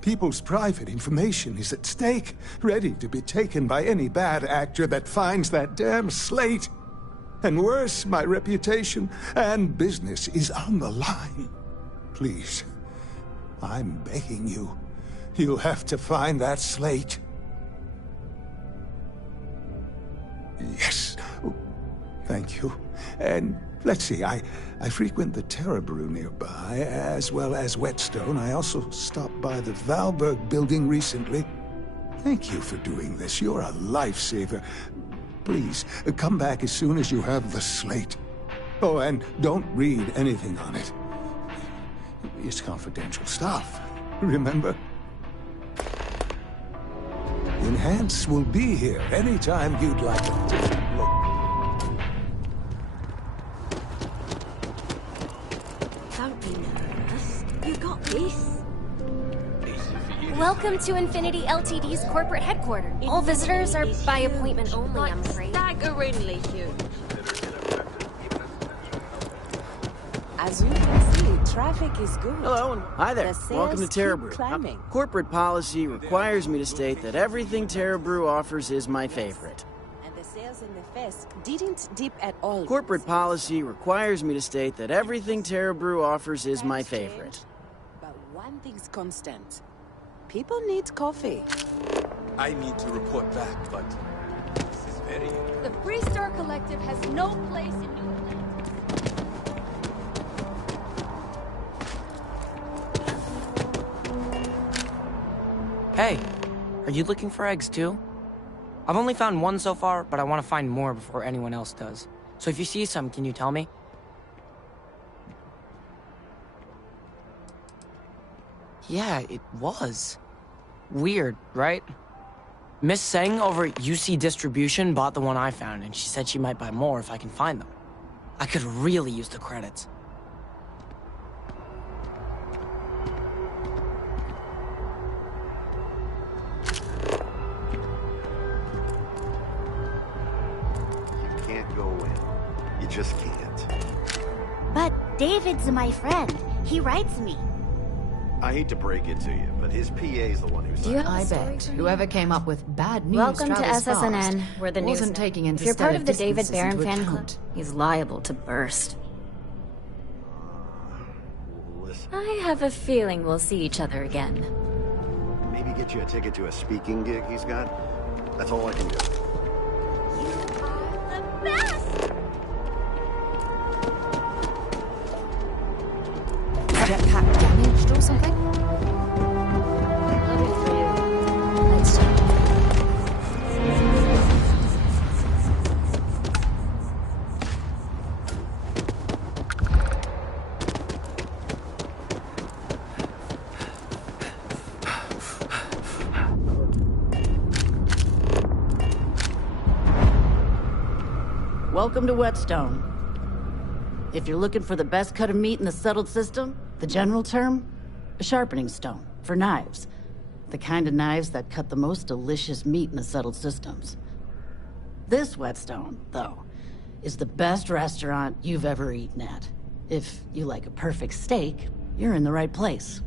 People's private information is at stake, ready to be taken by any bad actor that finds that damn slate. And worse, my reputation and business is on the line. Please, I'm begging you. You'll have to find that slate. Yes. Oh, thank you. And let's see, I frequent the Terra Brew nearby, as well as Whetstone. I also stopped by the Valberg building recently. Thank you for doing this. You're a lifesaver. Please, come back as soon as you have the slate. Oh, and don't read anything on it. It's confidential stuff, remember? Enhance will be here anytime you'd like a different look. Don't be nervous. You got this. Welcome to Infinity Ltd's corporate headquarters. All visitors are by appointment only, I'm afraid. Staggeringly huge. As you can see, traffic is good. Hello, and hi there. The sales Welcome to Terra keep Brew. climbing. Corporate policy requires me to state that everything Terra Brew offers is my favorite. And the sales in the fest didn't dip at all. Corporate policy requires me to state that everything Terra Brew offers is my favorite. But one thing's constant. People need coffee. I need to report back, but this is very... The Freestar Collective has no place in New Atlantis. Hey, are you looking for eggs too? I've only found one so far, but I want to find more before anyone else does. So if you see some, can you tell me? Yeah, it was. Weird, right? Miss Seng over at UC Distribution bought the one I found, and she said she might buy more if I can find them. I could really use the credits. You can't go in. You just can't. But David's my friend. He writes me. I hate to break it to you, but his PA's the one who's... I bet whoever came up with bad news Welcome to travels SSNN, fast where the news wasn't taking If you're interstellar part of the David distances Barron into fan club, account. he's liable to burst. Listen, I have a feeling we'll see each other again. maybe get you a ticket to a speaking gig he's got. That's all I can do. Jetpack damaged or something? Let's see. Welcome to Whetstone. If you're looking for the best cut of meat in the settled system, the general term, a sharpening stone for knives. The kind of knives that cut the most delicious meat in the settled systems. This Whetstone, though, is the best restaurant you've ever eaten at. If you like a perfect steak, you're in the right place.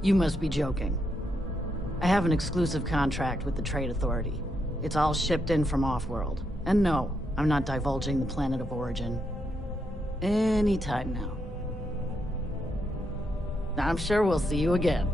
You must be joking. I have an exclusive contract with the Trade Authority. It's all shipped in from off-world. And no, I'm not divulging the planet of origin. Anytime now. I'm sure we'll see you again.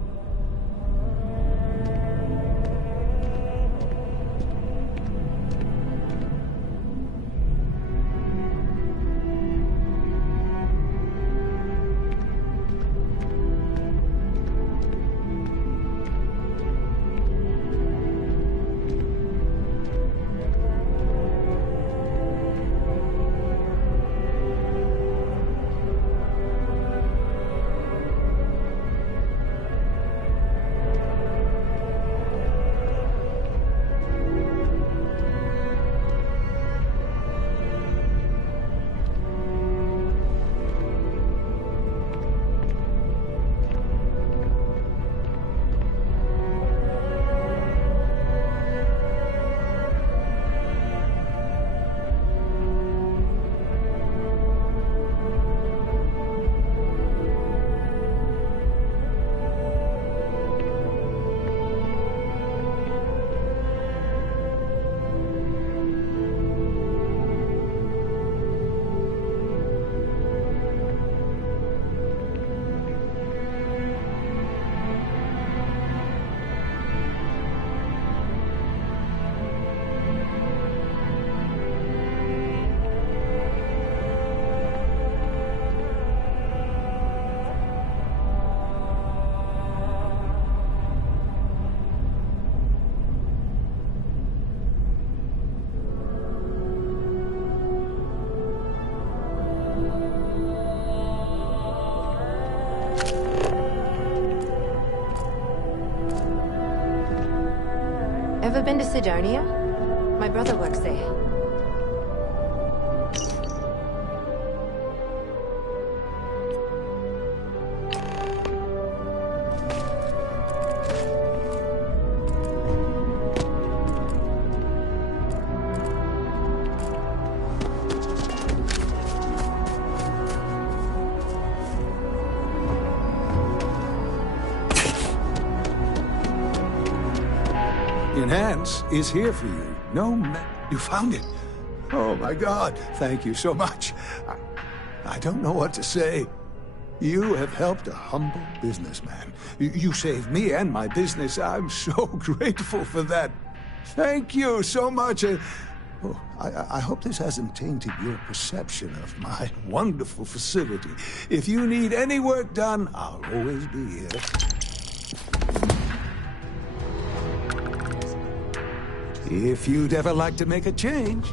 Ever been to Sidonia? My brother works there. Enhance is here for you. You found it. Oh my God, thank you so much. I don't know what to say. You have helped a humble businessman. You saved me and my business. I'm so grateful for that. Thank you so much. I hope this hasn't tainted your perception of my wonderful facility. If you need any work done, I'll always be here. If you'd ever like to make a change.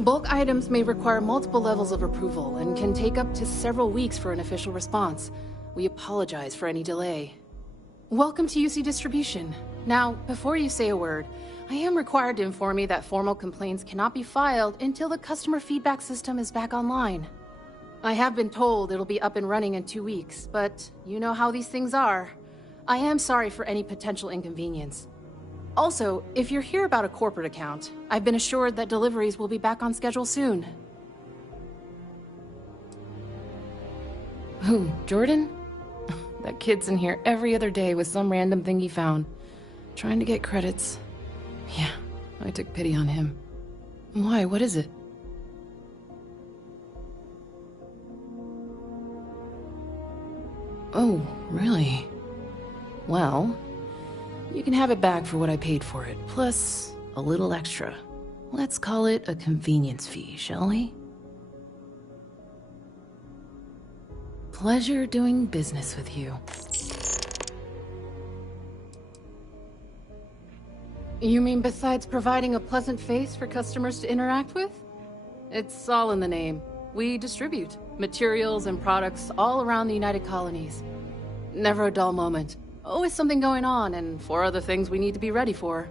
Bulk items may require multiple levels of approval and can take up to several weeks for an official response. We apologize for any delay. Welcome to UC Distribution. Now, before you say a word, I am required to inform you that formal complaints cannot be filed until the customer feedback system is back online. I have been told it'll be up and running in 2 weeks, but you know how these things are. I am sorry for any potential inconvenience. Also, if you're here about a corporate account, I've been assured that deliveries will be back on schedule soon. Who, Jordan? That kid's in here every other day with some random thing he found. Trying to get credits. Yeah, I took pity on him. Why, what is it? Oh, really? Well, you can have it back for what I paid for it, plus a little extra. Let's call it a convenience fee, shall we? Pleasure doing business with you. You mean besides providing a pleasant face for customers to interact with? It's all in the name. We distribute materials and products all around the United Colonies. Never a dull moment. Always something going on, and 4 other things we need to be ready for.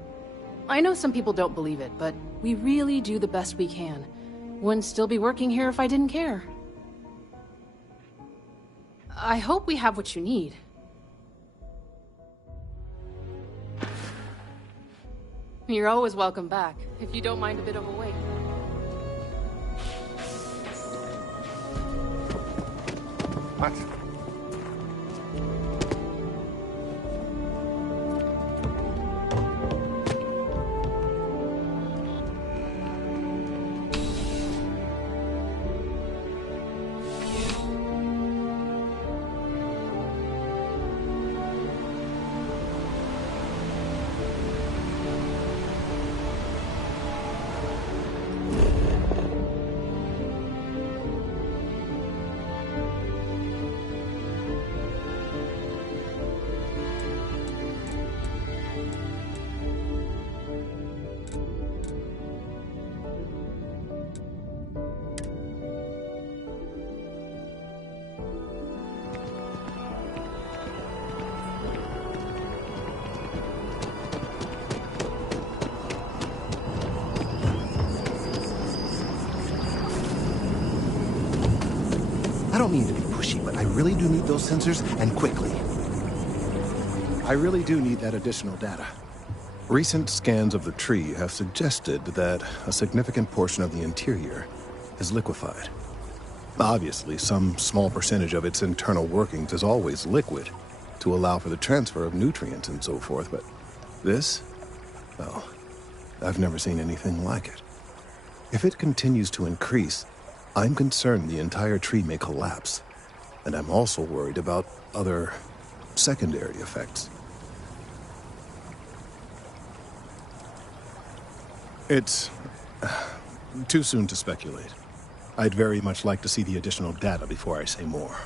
I know some people don't believe it, but we really do the best we can. Wouldn't still be working here if I didn't care. I hope we have what you need. You're always welcome back, if you don't mind a bit of a wait. What? I don't mean to be pushy, but I really do need those sensors, and quickly. I really do need that additional data. Recent scans of the tree have suggested that a significant portion of the interior is liquefied. Obviously, some small percentage of its internal workings is always liquid to allow for the transfer of nutrients and so forth, but this? Well, I've never seen anything like it. If it continues to increase, I'm concerned the entire tree may collapse, and I'm also worried about other secondary effects. It's too soon to speculate. I'd very much like to see the additional data before I say more.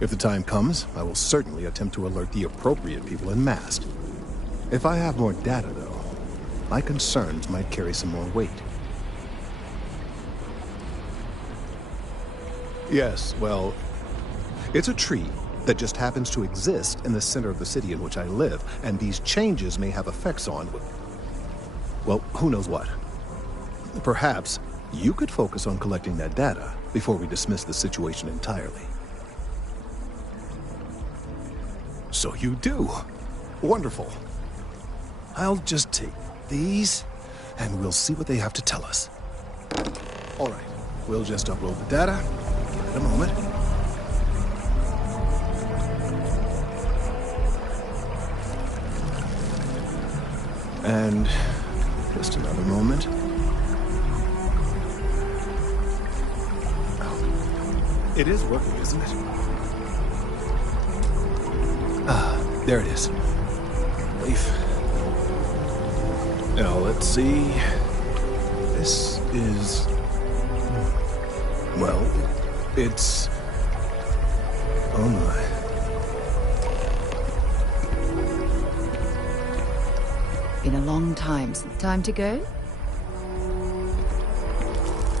If the time comes, I will certainly attempt to alert the appropriate people en masse. If I have more data, though, my concerns might carry some more weight. Yes, well, it's a tree that just happens to exist in the center of the city in which I live, and these changes may have effects on, well, who knows what. Perhaps you could focus on collecting that data before we dismiss the situation entirely. So you do. Wonderful. I'll just take these, and we'll see what they have to tell us. All right, we'll just upload the data A moment. And just another moment. Oh, it is working, isn't it? Ah, there it is. Leaf. Now, let's see. This is... well, it's... oh my. Been a long time since... Time to go?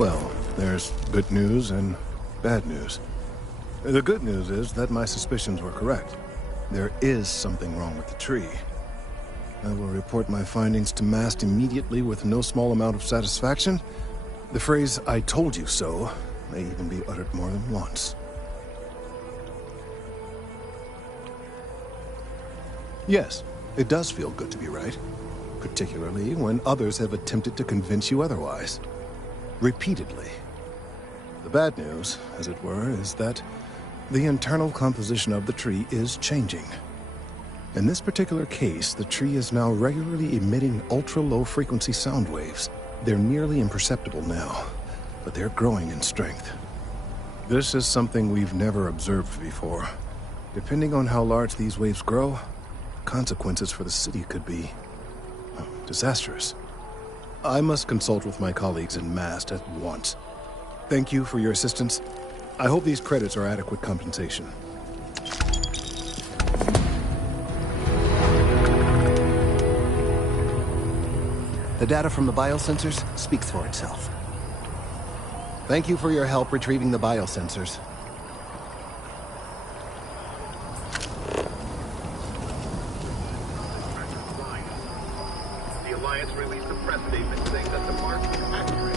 Well, there's good news and bad news. The good news is that my suspicions were correct. There is something wrong with the tree. I will report my findings to Mast immediately with no small amount of satisfaction. The phrase, "I told you so," may even be uttered more than once. Yes, it does feel good to be right. Particularly when others have attempted to convince you otherwise. Repeatedly. The bad news, as it were, is that the internal composition of the tree is changing. In this particular case, the tree is now regularly emitting ultra-low frequency sound waves. They're nearly imperceptible now, but they're growing in strength. This is something we've never observed before. Depending on how large these waves grow, consequences for the city could be disastrous. I must consult with my colleagues in Mast at once. Thank you for your assistance. I hope these credits are adequate compensation. The data from the biosensors speaks for itself. Thank you for your help retrieving the biosensors. The Alliance released a press statement saying that the mark is accurate.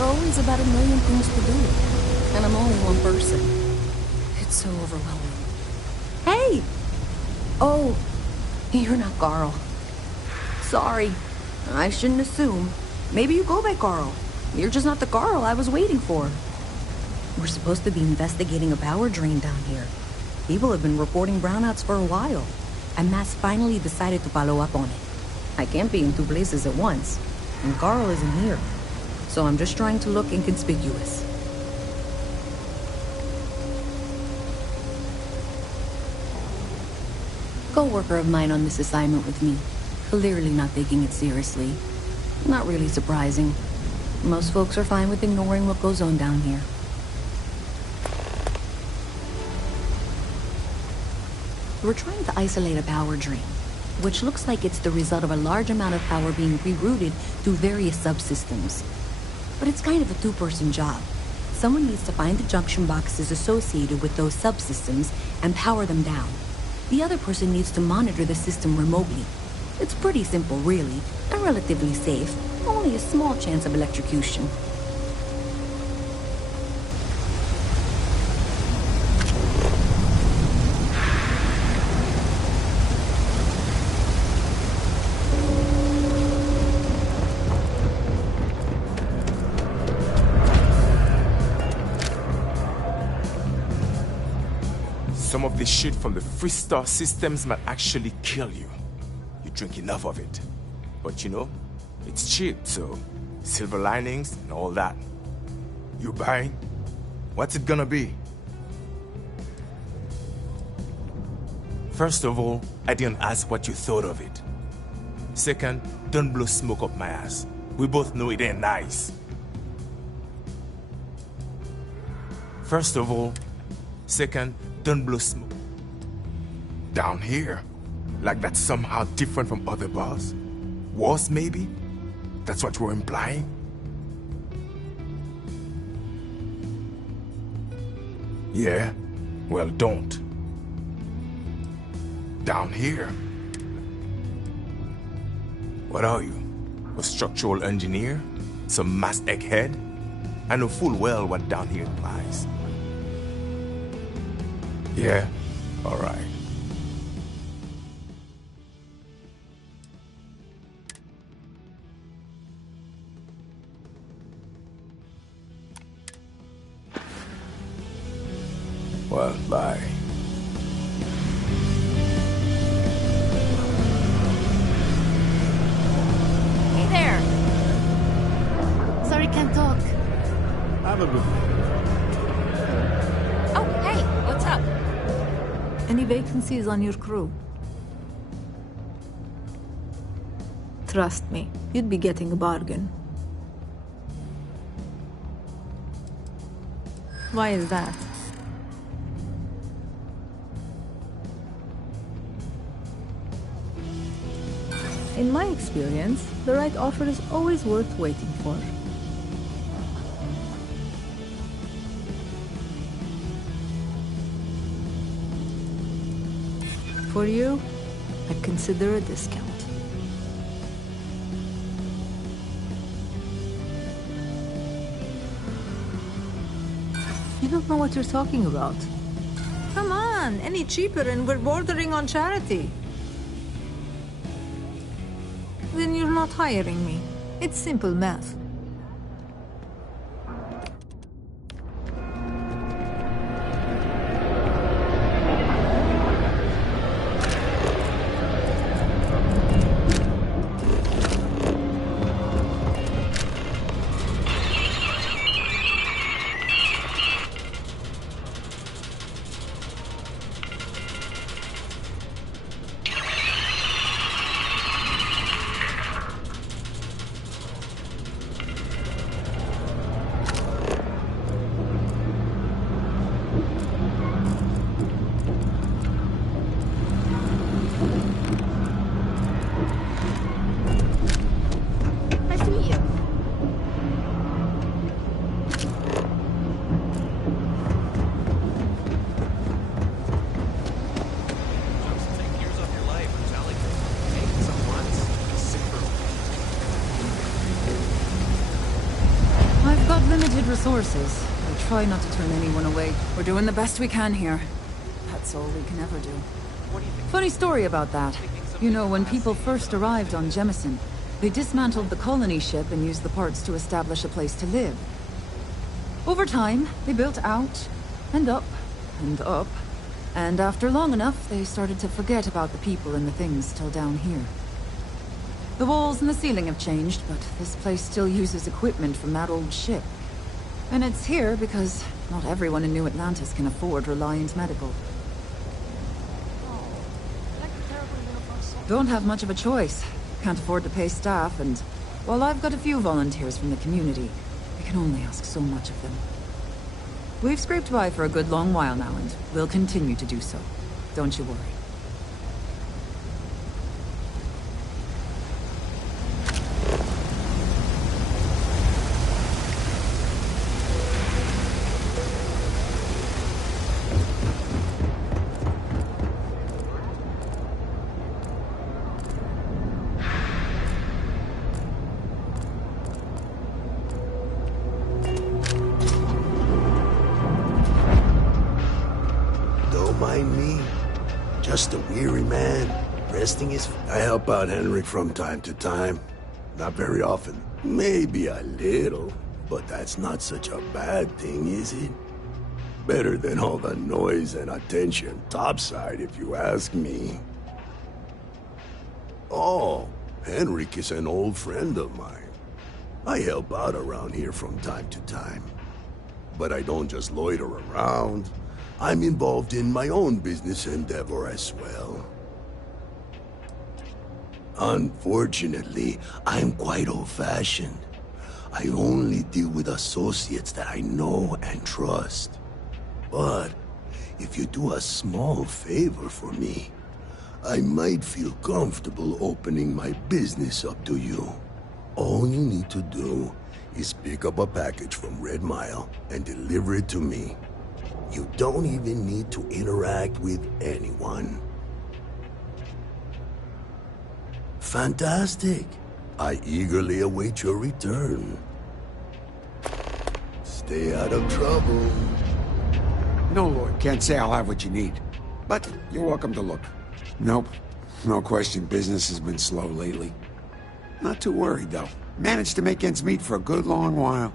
Always about a million things to do, and I'm only one person. It's so overwhelming. Hey! Oh, you're not Carl. Sorry, I shouldn't assume. Maybe you go by Carl. You're just not the Carl I was waiting for. We're supposed to be investigating a power drain down here. People have been reporting brownouts for a while, and Mass finally decided to follow up on it. I can't be in two places at once, and Carl isn't here. So I'm just trying to look inconspicuous. Coworker of mine on this assignment with me, clearly not taking it seriously. Not really surprising. Most folks are fine with ignoring what goes on down here. We're trying to isolate a power drain, which looks like it's the result of a large amount of power being rerouted through various subsystems. But it's kind of a two-person job. Someone needs to find the junction boxes associated with those subsystems and power them down. The other person needs to monitor the system remotely. It's pretty simple, really, and relatively safe. Only a small chance of electrocution. Some of the shit from the Freestar systems might actually kill you. You drink enough of it. But you know, it's cheap, so silver linings and all that. You buying? What's it gonna be? First of all, I didn't ask what you thought of it. Second, don't blow smoke up my ass. We both know it ain't nice. First of all. Second, don't blow smoke. Down here? Like that's somehow different from other bars? Worse, maybe? That's what you're implying? Yeah? Well, don't. Down here. What are you? A structural engineer? Some mass egghead? I know full well what down here implies. Yeah? Alright. Well, bye. Hey there. Sorry, can't talk. Have a good one. Oh, hey, what's up? Any vacancies on your crew? Trust me, you'd be getting a bargain. Why is that? In my experience, the right offer is always worth waiting for. For you, I'd consider a discount. You don't know what you're talking about. Come on, any cheaper and we're bordering on charity. Then you're not hiring me. It's simple math. Limited resources. We try not to turn anyone away. We're doing the best we can here. That's all we can ever do. Funny story about that. You know, when people first arrived on Jemison, they dismantled the colony ship and used the parts to establish a place to live. Over time, they built out, and up, and up. And after long enough, they started to forget about the people and the things still down here. The walls and the ceiling have changed, but this place still uses equipment from that old ship. And it's here because not everyone in New Atlantis can afford Reliant Medical. Don't have much of a choice. Can't afford to pay staff, and while I've got a few volunteers from the community, I can only ask so much of them. We've scraped by for a good long while now, and we'll continue to do so. Don't you worry. Just a weary man, resting his... I help out Henry from time to time. Not very often. Maybe a little. But that's not such a bad thing, is it? Better than all the noise and attention topside, if you ask me. Oh, Henrik is an old friend of mine. I help out around here from time to time. But I don't just loiter around. I'm involved in my own business endeavor as well. Unfortunately, I'm quite old-fashioned. I only deal with associates that I know and trust. But if you do a small favor for me, I might feel comfortable opening my business up to you. All you need to do is pick up a package from Red Mile and deliver it to me. You don't even need to interact with anyone. Fantastic. I eagerly await your return. Stay out of trouble. No, Lord, can't say I'll have what you need. But you're welcome to look. Nope. No question, business has been slow lately. Not too worried, though. Managed to make ends meet for a good long while.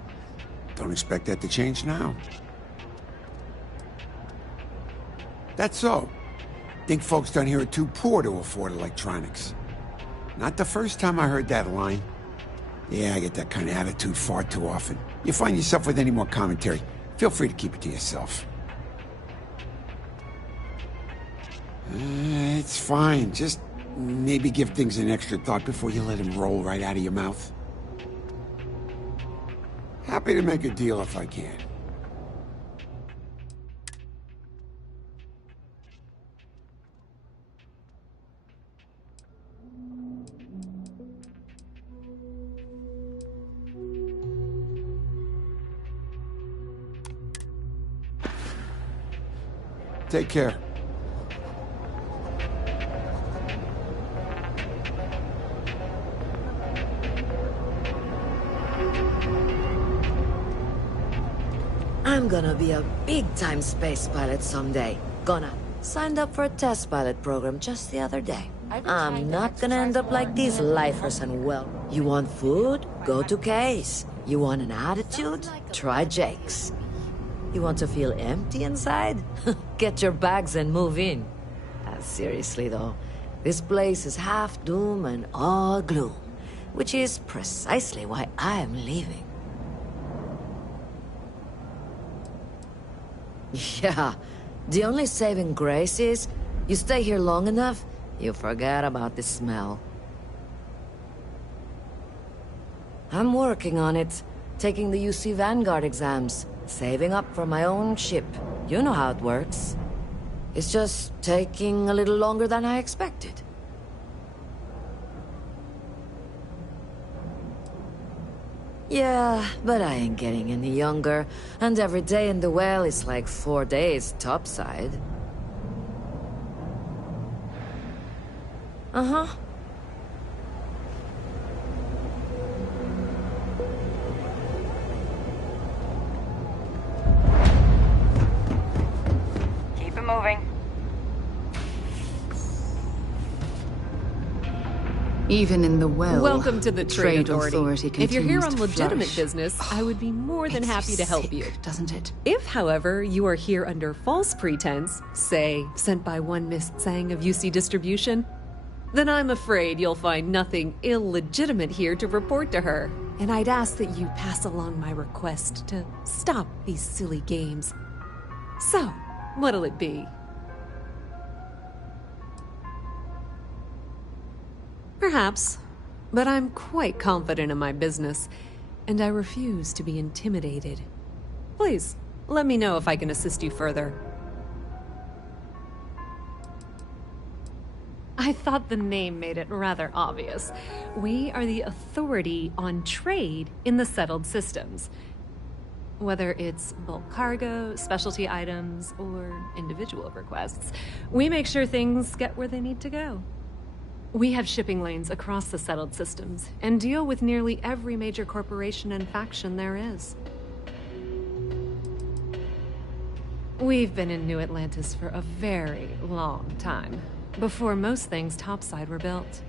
Don't expect that to change now. That's so. Think folks down here are too poor to afford electronics. Not the first time I heard that line. Yeah, I get that kind of attitude far too often. You find yourself with any more commentary, feel free to keep it to yourself. It's fine. Just maybe give things an extra thought before you let them roll right out of your mouth. Happy to make a deal if I can. Take care. I'm gonna be a big-time space pilot someday. Signed up for a test pilot program just the other day. I'm not gonna end up like these lifers and well. You want food? Go to Case. You want an attitude? Try Jake's. You want to feel empty inside? Get your bags and move in. Seriously though, this place is half doom and all gloom, which is precisely why I am leaving. Yeah, the only saving grace is you stay here long enough, you forget about the smell. I'm working on it, taking the UC Vanguard exams, saving up for my own ship. You know how it works. It's just taking a little longer than I expected. Yeah, but I ain't getting any younger, and every day in the well is like 4 days topside. Uh-huh. Keep it moving. Even in the well, Welcome to the Trade Authority If you're here on continues to legitimate flourish. business, I would be more than happy to help you. Doesn't it? If, however, you are here under false pretense, say, sent by one Miss Tsang of UC Distribution, then I'm afraid you'll find nothing illegitimate here to report to her. And I'd ask that you pass along my request to stop these silly games. So, what'll it be? Perhaps, but I'm quite confident in my business, and I refuse to be intimidated. Please, let me know if I can assist you further. I thought the name made it rather obvious. We are the authority on trade in the settled systems. Whether it's bulk cargo, specialty items, or individual requests, we make sure things get where they need to go. We have shipping lanes across the settled systems and deal with nearly every major corporation and faction there is. We've been in New Atlantis for a very long time, before most things topside were built.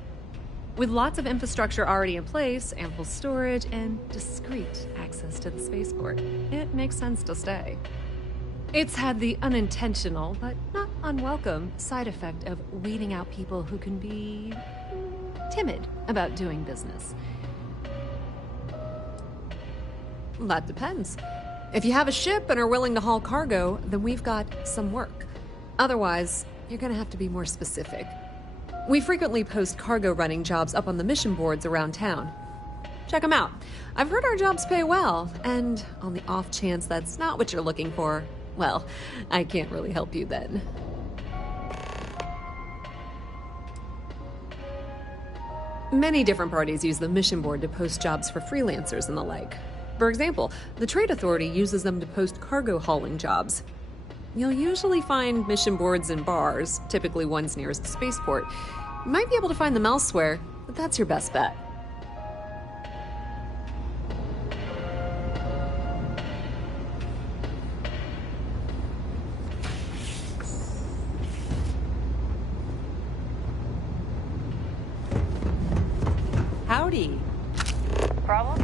With lots of infrastructure already in place, ample storage, and discreet access to the spaceport, it makes sense to stay. It's had the unintentional, but not unwelcome, side effect of weeding out people who can be timid about doing business. That depends. If you have a ship and are willing to haul cargo, then we've got some work. Otherwise, you're gonna have to be more specific. We frequently post cargo running jobs up on the mission boards around town. Check them out. I've heard our jobs pay well, and on the off chance that's not what you're looking for, well, I can't really help you then. Many different parties use the mission board to post jobs for freelancers and the like. For example, the Trade Authority uses them to post cargo hauling jobs. You'll usually find mission boards in bars, typically ones nearest a spaceport. You might be able to find them elsewhere, but that's your best bet. Howdy. Problem?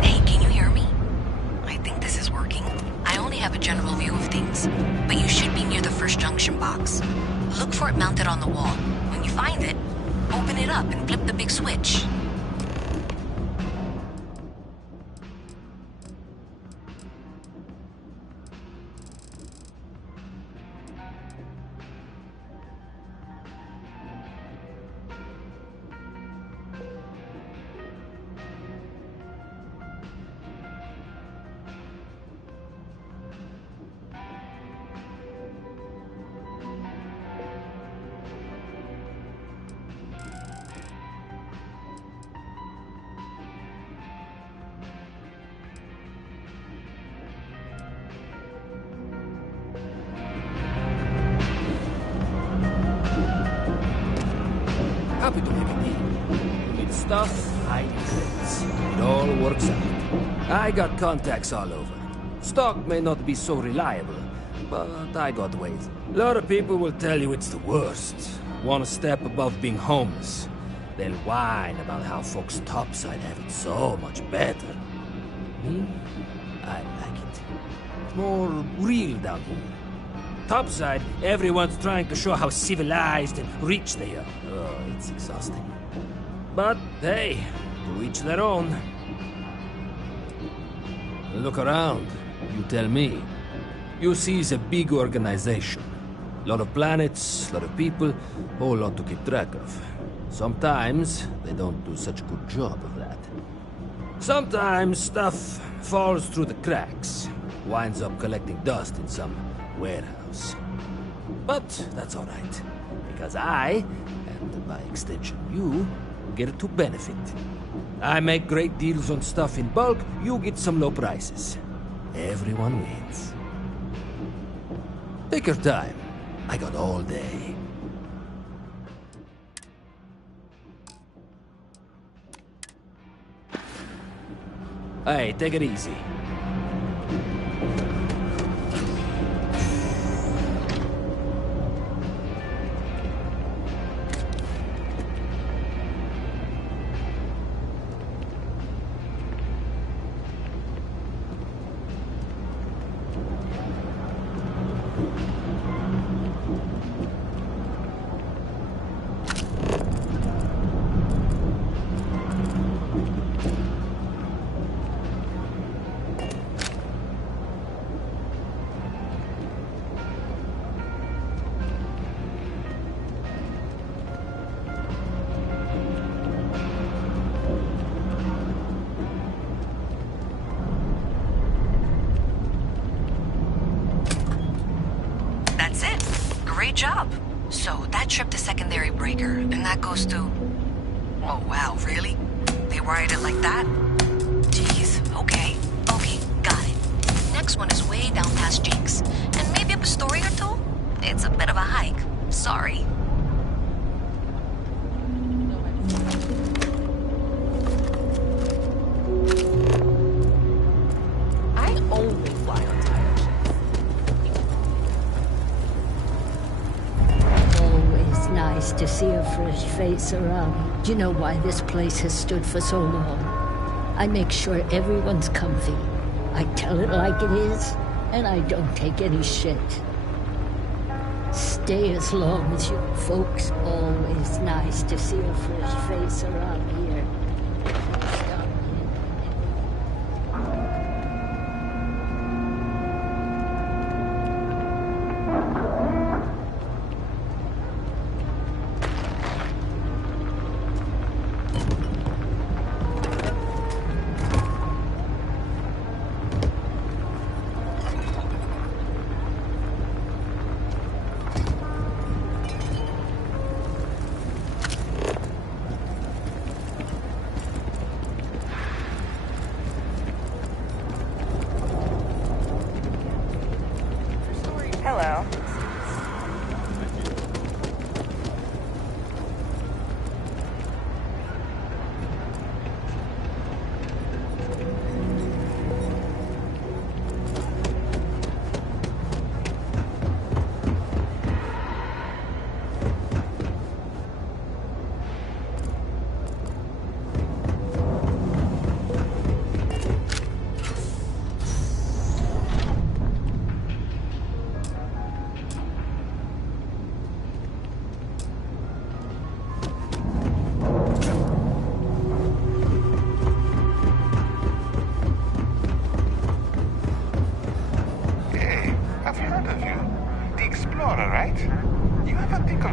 Hey, can you hear me? I think this is working. I only have a general view of things, but you should be near the first junction box. Look for it mounted on the wall. When you find it, open it up and flip the big switch. Happy to make a deal. You need stuff, I need credits. It all works out. I got contacts all over. Stock may not be so reliable, but I got ways. A lot of people will tell you it's the worst. One step above being homeless. They'll whine about how folks topside have it so much better. Me? I like it. It's more real down here. Topside, everyone's trying to show how civilized and rich they are. Oh, it's exhausting. But hey, to each their own. Look around. You tell me. UC is a big organization. A lot of planets, a lot of people, whole lot to keep track of. Sometimes they don't do such a good job of that. Sometimes stuff falls through the cracks, winds up collecting dust in some warehouse. But that's all right, because I, and by extension you, get to benefit. I make great deals on stuff in bulk, you get some low prices. Everyone wins. Take your time. I got all day. Hey, take it easy. Great job. So that tripped the secondary breaker, and that goes to... Oh, wow, really? They wired it like that? Jeez, okay, got it. Next one is way down past Jinx, and maybe up a story or two? It's a bit of a hike. Sorry. I only fly on tires. Always nice to see a fresh face around. Do you know why this place has stood for so long? I make sure everyone's comfy. I tell it like it is, and I don't take any shit. Stay as long as you folks. Always nice to see a fresh face around here. Hello.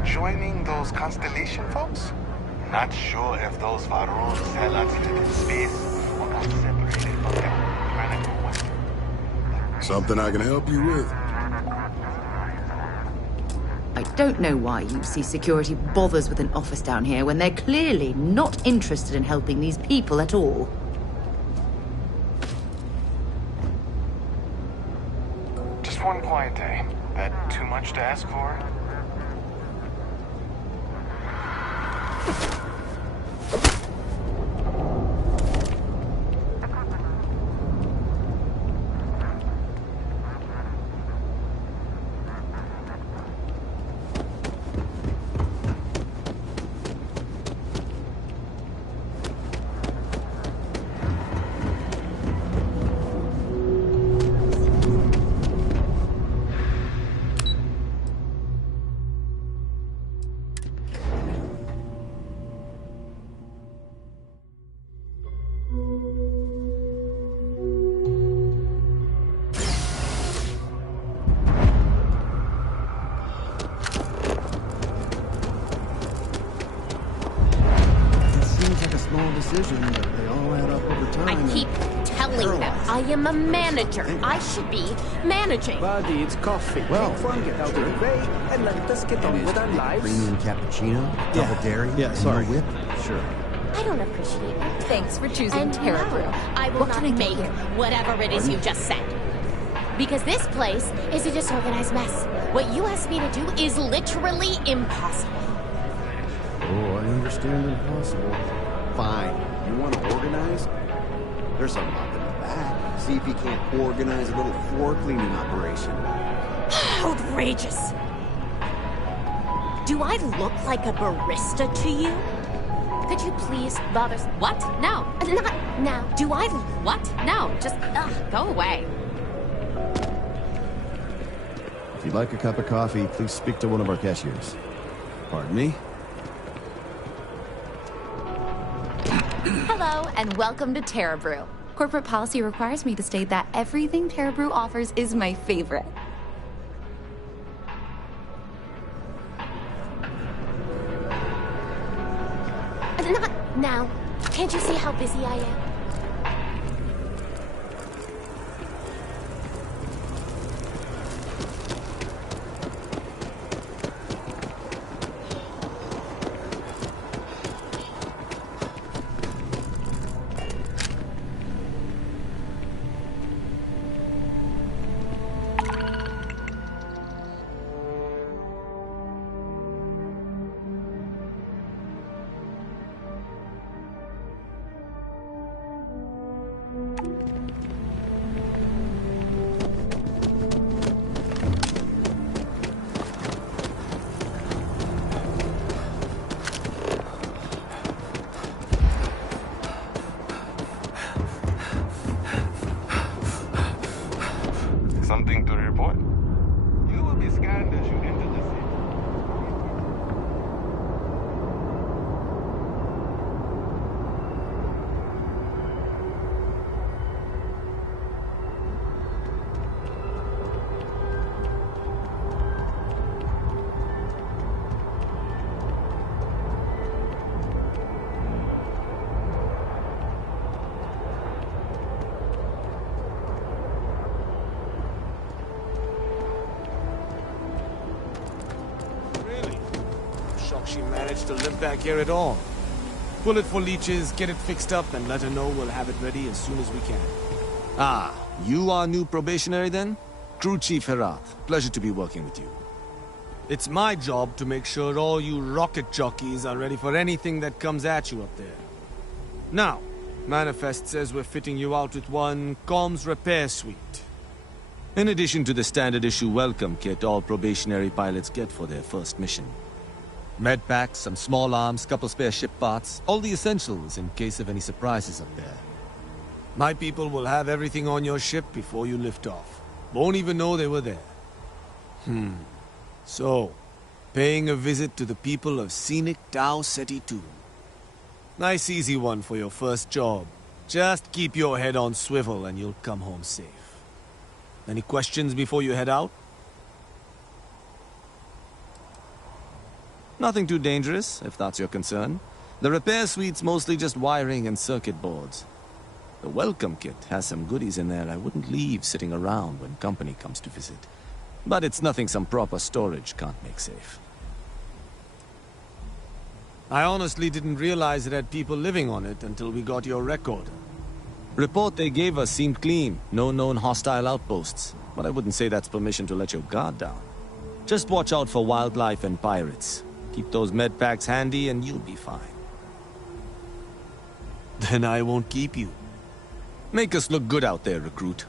Joining those Constellation folks? Not sure if those Varros helots live in space or got separated from their planet or what. Something I can help you with? I don't know why UC Security bothers with an office down here when they're clearly not interested in helping these people at all. Just one quiet day. That too much to ask for? Decision, but they all add up over time. I keep telling them I am a manager. I should be managing. Buddy, it's coffee. Well, take one, get out of the way, and let us get on with our lives. Premium cappuccino, double dairy, sorry. no whip. Sure. I don't appreciate it. Thanks for choosing Terra Brew. I will not make whatever it is you just said. Because this place is a disorganized mess. What you asked me to do is literally impossible. Oh, I understand impossible. Fine. You want to organize? There's a mop in the back. See if you can't organize a little floor cleaning operation. Outrageous. Do I look like a barista to you? Could you please bother... What? No. Not now. Do I... What? No. Just... go away. If you'd like a cup of coffee, please speak to one of our cashiers. Pardon me? Hello, and welcome to Terra Brew. Corporate policy requires me to state that everything Terra Brew offers is my favorite. Not now. Can't you see how busy I am? Something to report? You will be scanned as you enter the city. She managed to live back here at all. Pull it for leeches, get it fixed up, and let her know we'll have it ready as soon as we can. Ah, you are new probationary then? Crew Chief Herath, pleasure to be working with you. It's my job to make sure all you rocket jockeys are ready for anything that comes at you up there. Now, Manifest says we're fitting you out with one comms repair suite. In addition to the standard issue welcome kit all probationary pilots get for their first mission. Med packs, some small arms, couple spare ship parts, all the essentials in case of any surprises up there. My people will have everything on your ship before you lift off. Won't even know they were there. So, paying a visit to the people of scenic Tau Ceti 2. Nice easy one for your first job. Just keep your head on swivel and you'll come home safe. Any questions before you head out? Nothing too dangerous, if that's your concern. The repair suite's mostly just wiring and circuit boards. The welcome kit has some goodies in there I wouldn't leave sitting around when company comes to visit. But it's nothing some proper storage can't make safe. I honestly didn't realize it had people living on it until we got your record. Report they gave us seemed clean. No known hostile outposts. But I wouldn't say that's permission to let your guard down. Just watch out for wildlife and pirates. Keep those med packs handy and you'll be fine. Then I won't keep you. Make us look good out there, recruit.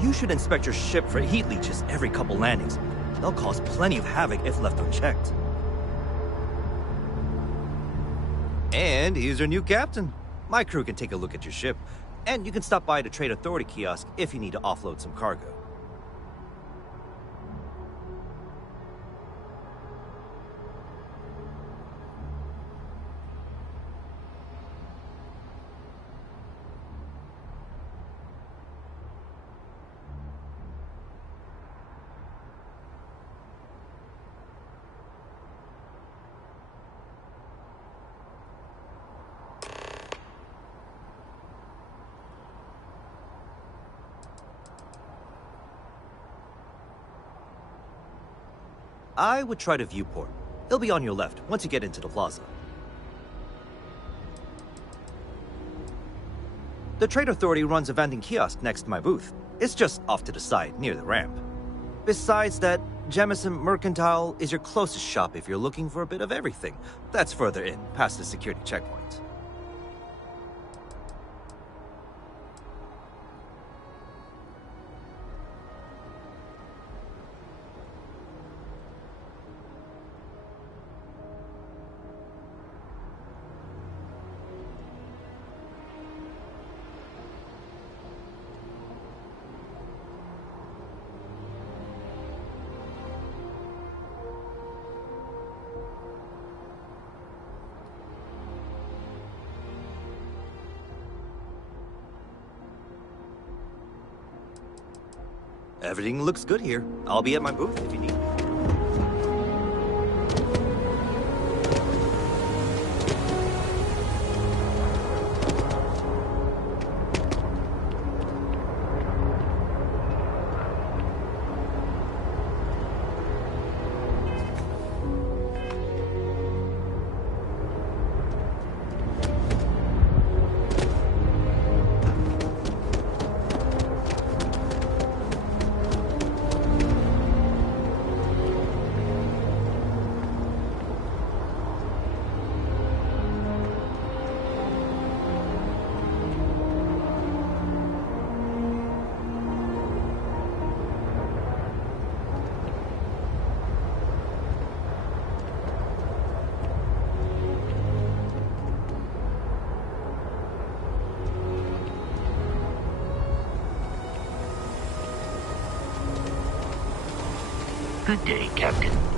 You should inspect your ship for heat leeches every couple landings. They'll cause plenty of havoc if left unchecked. And here's your new captain. My crew can take a look at your ship, and you can stop by the Trade Authority kiosk if you need to offload some cargo. I would try the viewport. It'll be on your left once you get into the plaza. The Trade Authority runs a vending kiosk next to my booth. It's just off to the side, near the ramp. Besides that, Jemison Mercantile is your closest shop if you're looking for a bit of everything. That's further in, past the security checkpoint. Everything looks good here. I'll be at my booth if you need me. Good day, Captain.